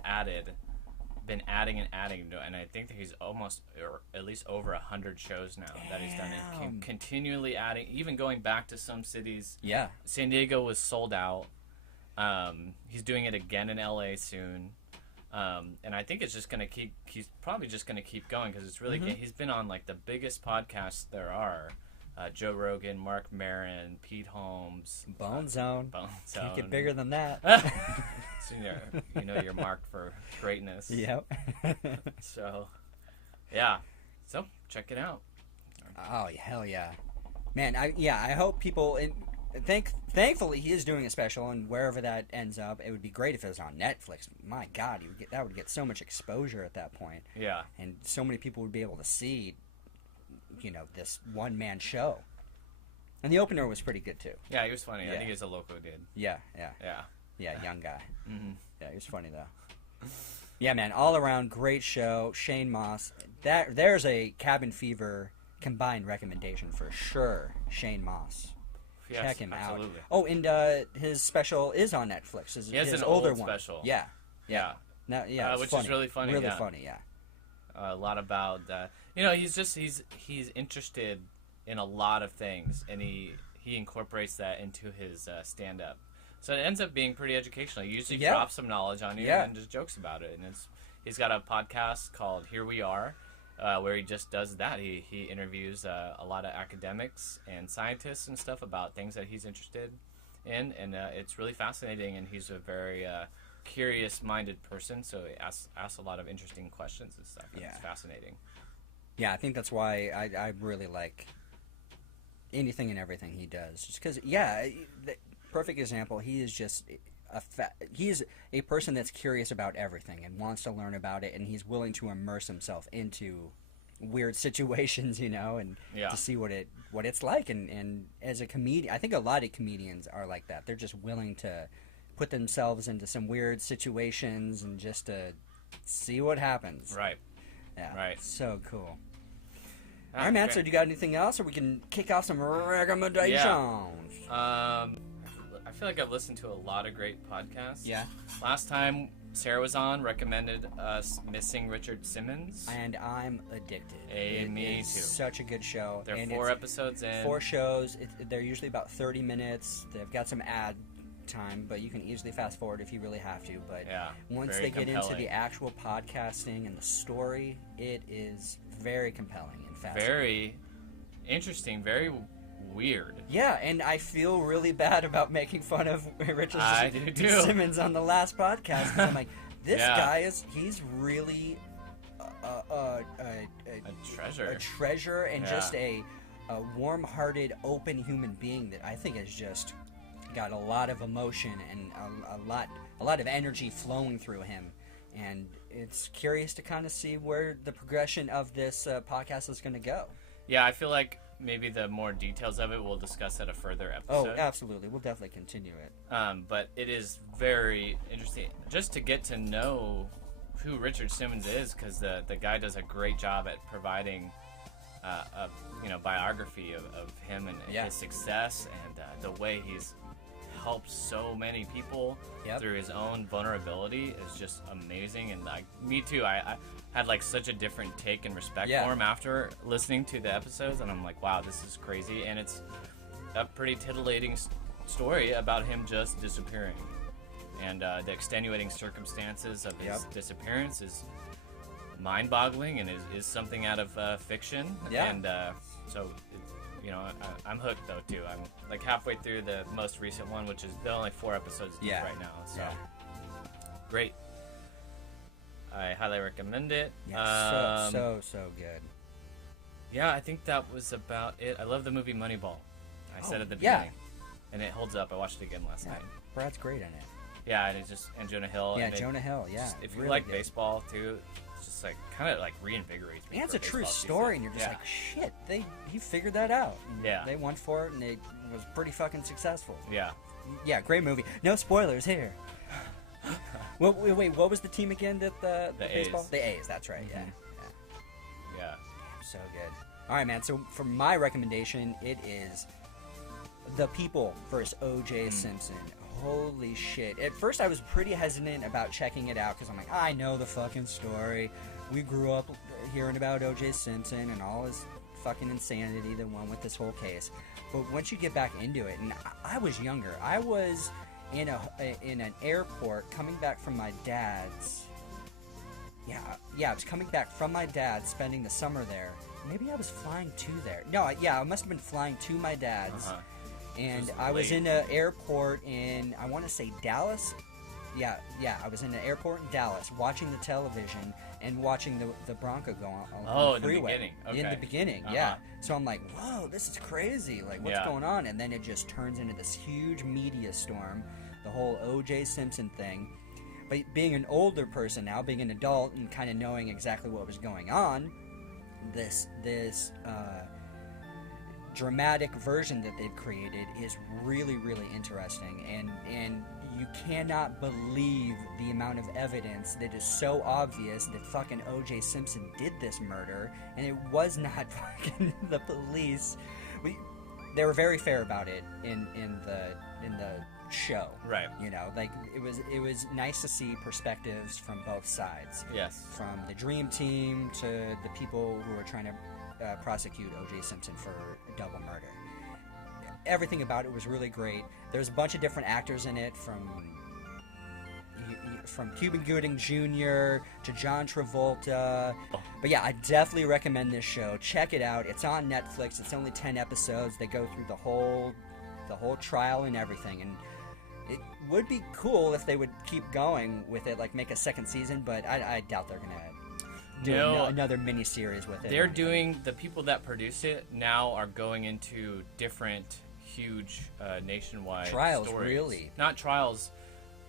been adding and adding, and I think that he's almost, or at least over 100 shows now that he's done, and continually adding, even going back to some cities. Yeah. San Diego was sold out. He's doing it again in LA soon. And I think it's just going to he's probably just going to keep going, because it's really, he's been on the biggest podcasts there are. Joe Rogan, Mark Maron, Pete Holmes. Bone Zone. Can't get bigger than that. So you're marked for greatness. Yep. So, yeah. So, check it out. Oh, hell yeah. Man, I hope people... Thankfully, he is doing a special, and wherever that ends up, it would be great if it was on Netflix. My God, that would get so much exposure at that point. Yeah. And so many people would be able to see... this one-man show. And the opener was pretty good, too. Yeah, he was funny. I think he's a local dude. Yeah. Yeah, young guy. Mm-hmm. Yeah, he was funny, though. Yeah, man, all around, great show. Shane Mauss. There's a Cabin Fever combined recommendation for sure. Shane Mauss. Yes, check him absolutely. out. Oh, and his special is on Netflix. He has his an older old one. special. Yeah. Which is really funny. Really funny, yeah. A lot about he's interested in a lot of things, and he incorporates that into his stand-up. So it ends up being pretty educational. He usually drops some knowledge on you and just jokes about it. And he's got a podcast called Here We Are, where he just does that. He interviews a lot of academics and scientists and stuff about things that he's interested in, and it's really fascinating. And he's a very curious-minded person, so he asks a lot of interesting questions and stuff. And it's fascinating. Yeah, I think that's why I really like anything and everything he does. Just because, the perfect example, he is just he's a person that's curious about everything and wants to learn about it, and he's willing to immerse himself into weird situations, and to see what it's like. And as a comedian, I think a lot of comedians are like that. They're just willing to put themselves into some weird situations and just to see what happens. Right. Yeah. Right. So cool. Ah, All right, man. great. So, do you got anything else, or we can kick off some recommendations? I feel like I've listened to a lot of great podcasts. Yeah. Last time Sarah was on, recommended us Missing Richard Simmons. And I'm addicted. Me is too. Such a good show. They're and 4 it's episodes in. 4 shows. They're usually about 30 minutes. They've got some ad time, but you can easily fast forward if you really have to. But Yeah, once very they get into compelling. the actual podcasting and the story, it is very compelling and fascinating. Very interesting, very weird. Yeah, and I feel really bad about making fun of Richard I do too. Simmons on the last podcast, 'cause I'm like, this Yeah. guy he's really A treasure. a treasure and Yeah. just a warm-hearted, open human being that I think has just got a lot of emotion and a lot of energy flowing through him. And it's curious to kind of see where the progression of this podcast is going to go. Yeah, I feel like maybe the more details of it we'll discuss at a further Oh, episode. absolutely. We'll definitely continue it. But it is very interesting just to get to know who Richard Simmons is, because the guy does a great job at providing a biography of him and Yeah. his success and the way he's helped so many people Yep. through his own vulnerability is just amazing. And like me too, I had like such a different take and respect Yeah. for him after listening to the episodes, and I'm like, wow, this is crazy. And it's a pretty titillating story about him just disappearing, and the extenuating circumstances of his Yep. disappearance is mind-boggling and is something out of fiction. Yeah. And so I'm hooked though too. I'm like halfway through the most recent one, which is the only 4 episodes deep Yeah. right now. So Yeah. great. I highly recommend it. Yeah, so good. Yeah, I think that was about it. I love the movie Moneyball. I said at the yeah. beginning, and it holds up. I watched it again last Yeah. night. Brad's great in it. Yeah, and and Jonah Hill. Yeah, and Jonah Hill. Yeah, if you really like good. baseball too, it's just like kind of like reinvigorates me. And it's for a true baseball story, season. and you're just Yeah. like, shit, he figured that out. And Yeah. they went for it, and it was pretty fucking successful. Yeah. Yeah, great movie. No spoilers here. Wait, what was the team again that the baseball? A's. The A's, that's right. Yeah. Yeah. So good. All right, man. So for my recommendation, it is The People versus O.J. Simpson. Holy shit. At first, I was pretty hesitant about checking it out because I'm like, I know the fucking story. We grew up hearing about O.J. Simpson and all his fucking insanity that went with this whole case. But once you get back into it, and I was younger. I was in an airport coming back from my dad's. Yeah, I was coming back from my dad, spending the summer there. Maybe I was flying to there. No, I must have been flying to my dad's. Uh-huh. And Just I was late. in an airport in, I want to say Dallas. Yeah, I was in an airport in Dallas watching the television and watching the Bronco go on Oh, the in the freeway. beginning. In the Okay. beginning, Uh-huh. yeah. So I'm like, whoa, this is crazy. Like, what's Yeah. going on? And then it just turns into this huge media storm, the whole O.J. Simpson thing. But being an older person now, being an adult and kind of knowing exactly what was going on, this dramatic version that they've created is really, really interesting, and you cannot believe the amount of evidence that is so obvious that fucking O.J. Simpson did this murder, and it was not fucking the police. They were very fair about it in the show. Right. You know, like it was nice to see perspectives from both sides. Yes. From the Dream Team to the people who are trying to prosecute O.J. Simpson for double murder. Everything about it was really great. There's a bunch of different actors in it, from Cuba Gooding Jr. to John Travolta. But yeah, I definitely recommend this show. Check it out. It's on Netflix. It's only 10 episodes. They go through the whole trial and everything, and it would be cool if they would keep going with it, like make a second season, but I doubt they're gonna do another mini-series with it. They're doing, the people that produce it now are going into different huge nationwide Trials, stories. really? Not trials,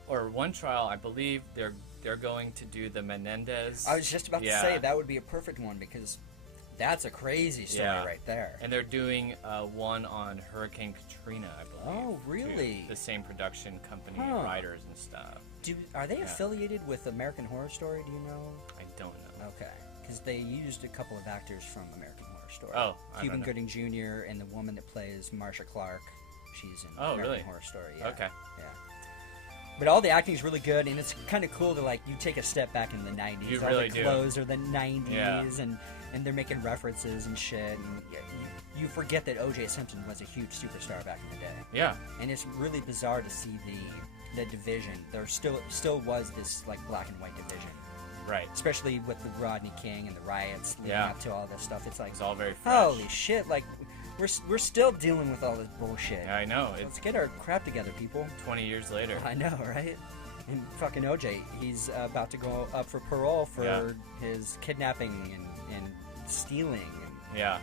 or one trial, I believe they're going to do the Menendez. I was just about to Yeah. say that would be a perfect one, because That's a crazy story right there. And they're doing one on Hurricane Katrina, I believe. Oh, really? Too. The same production company, writers and stuff. Are they affiliated with American Horror Story? Do you know? I don't know. Okay, because they used a couple of actors from American Horror Story. Oh, Cuban Gooding Jr. and the woman that plays Marsha Clark. She's in American Horror Story. Yeah. Okay. Yeah. But all the acting is really good, and it's kind of cool to you take a step back in the 90s. You all really the clothes are the 90s, and they're making references and shit. And you forget that O.J. Simpson was a huge superstar back in the day. Yeah. And it's really bizarre to see the division. There still was this black and white division. Right. Especially with the Rodney King and the riots leading up to all this stuff. It's all very fresh. Holy shit! We're still dealing with all this bullshit. Yeah, I know. Let's get our crap together, people. 20 years later. I know, right? And fucking OJ, he's about to go up for parole for his kidnapping and stealing. Yeah.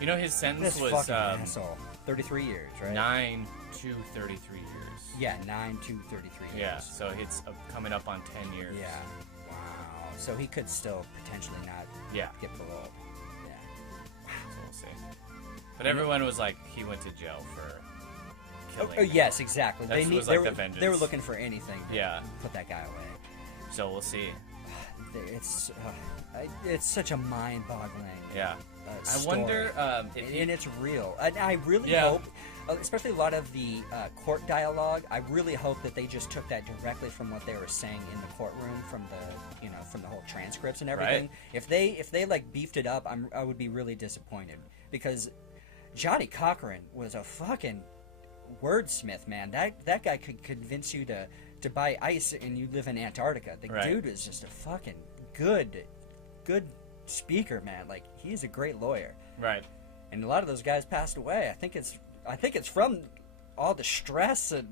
You know, his sentence This was fucking asshole. 33 years, right? 9 to 33 years. Yeah, 9 to 33 years. Yeah, so it's coming up on 10 years. Yeah. Wow. So he could still potentially not get paroled. Yeah. So we'll see. But everyone was like, he went to jail for killing. Oh, yes, exactly. That was they like the vengeance. They were looking for anything to put that guy away. So we'll see. It's such a mind-boggling. Yeah. Story. I wonder and it's real. I really hope, especially a lot of the court dialogue. I really hope that they just took that directly from what they were saying in the courtroom, from the whole transcripts and everything. Right. If they beefed it up, I would be really disappointed, because Johnny Cochran was a fucking wordsmith, man. That guy could convince you to buy ice and you live in Antarctica. The dude is just a fucking good speaker, man. He's a great lawyer. Right. And a lot of those guys passed away. I think it's from all the stress and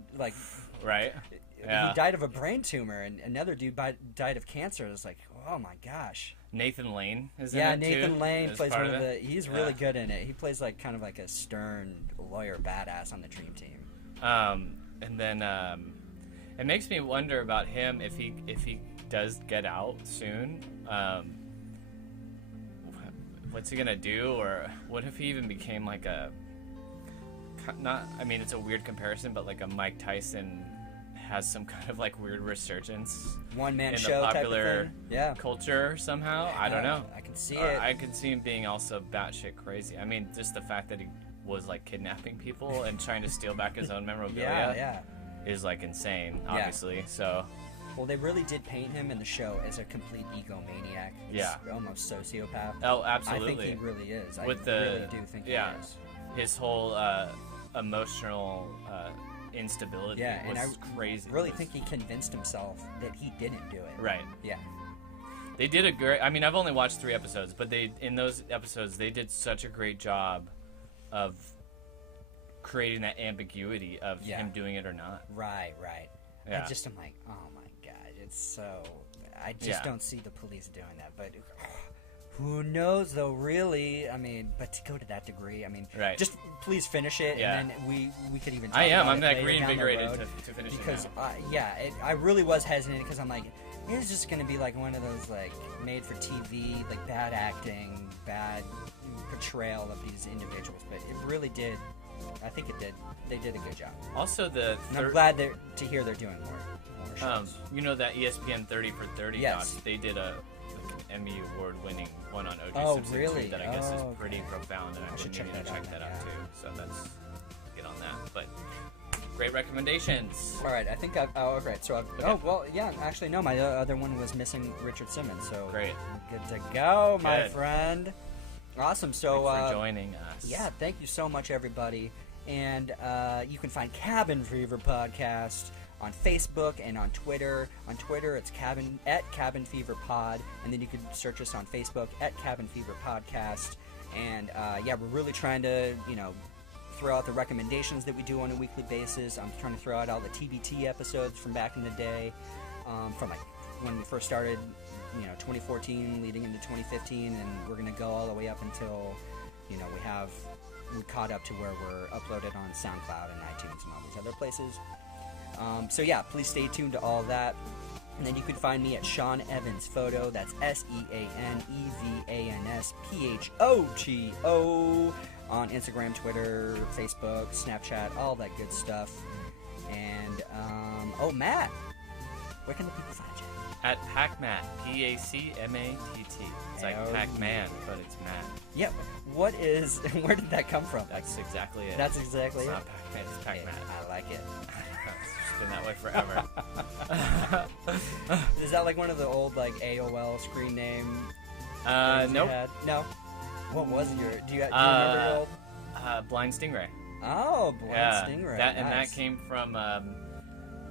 Right. Yeah. He died of a brain tumor, and another dude died of cancer. It's oh my gosh. Nathan Lane is in it too. Yeah, Nathan Lane plays one of it. He's really good in it. He plays kind of like a stern lawyer badass on the dream team. And then it makes me wonder about him if he does get out soon. What's he gonna do, or what if he even became it's a weird comparison, but a Mike Tyson has some kind of weird resurgence one-man in show the popular type of thing. Culture somehow. I don't know. I can see it. I can see him being also batshit crazy. I mean, just the fact that he was kidnapping people and trying to steal back his own memorabilia is insane, obviously. So well, they really did paint him in the show as a complete egomaniac. Almost sociopath. Oh, absolutely. I think he really is. With I really do think he is. His whole emotional instability was crazy. I really think he convinced himself that he didn't do it. Right. Yeah. They did a great... I mean, I've only watched 3 episodes, but in those episodes, they did such a great job of creating that ambiguity of him doing it or not. Right. Yeah. I'm like, oh my god, it's so... I just don't see the police doing that, but... Who knows, though, really? I mean, but to go to that degree, I mean, just please finish it, and then we could even talk about it I'm reinvigorated to finish it because, I really was hesitant, because I'm like, it's just going to be one of those, made for TV, bad acting, bad portrayal of these individuals, but it really did. I think it did. They did a good job. Also, I'm glad to hear they're doing more shows. You know that ESPN 30 for 30 doc? They did a Emmy award-winning one on O.J. Simpson really? too, that I guess is pretty profound, and I should check that out too. So let's get on that. But great recommendations. All right, I think actually no, my other one was missing Richard Simmons. So great, good to go, my friend. Awesome. So thanks for joining us. Yeah, thank you so much, everybody. And you can find Cabin Fever Podcast on Facebook and on Twitter. On Twitter, it's Cabin Fever Pod, and then you can search us on Facebook at Cabin Fever Podcast. And we're really trying to, throw out the recommendations that we do on a weekly basis. I'm trying to throw out all the TBT episodes from back in the day, from when we first started, 2014 leading into 2015, and we're gonna go all the way up until, we caught up to where we're uploaded on SoundCloud and iTunes and all these other places. Please stay tuned to all that. And then you can find me at Sean Evans Photo. That's SeanEvans on Instagram, Twitter, Facebook, Snapchat, all that good stuff. And Matt, where can the people find you? At PacMatt, Pacmatt. It's like Pac-Man, but it's Matt. Yep. Where did that come from? That's exactly it. That's exactly It's it. not Pac-Man, it's Pac-Matt. I like it. It's been that way forever. Is that like one of the old like AOL screen name? Nope. No. What was your? Do you remember your old? Blind Stingray. Oh, Blind Stingray. That came from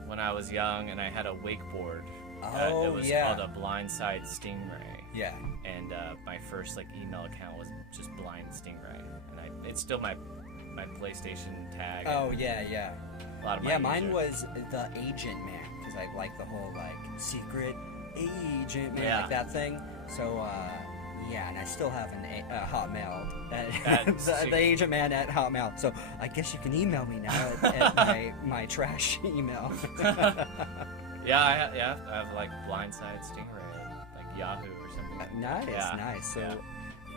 when I was young and I had a wakeboard. It was called a Blindside Stingray. Yeah. And my first like email account was just Blind Stingray, and it's still my PlayStation tag. Oh yeah. A lot of my mine users. was the Agent Man because I like the whole like secret agent man like that thing. So and I still have a Hotmail. The Agent Man at Hotmail. So I guess you can email me now at my trash email. I have like Blindside Stingray, like Yahoo or something. Nice. So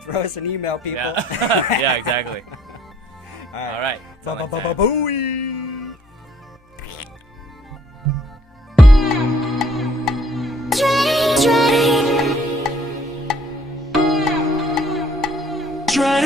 throw us an email, people. Yeah, exactly. All right. Booey. Try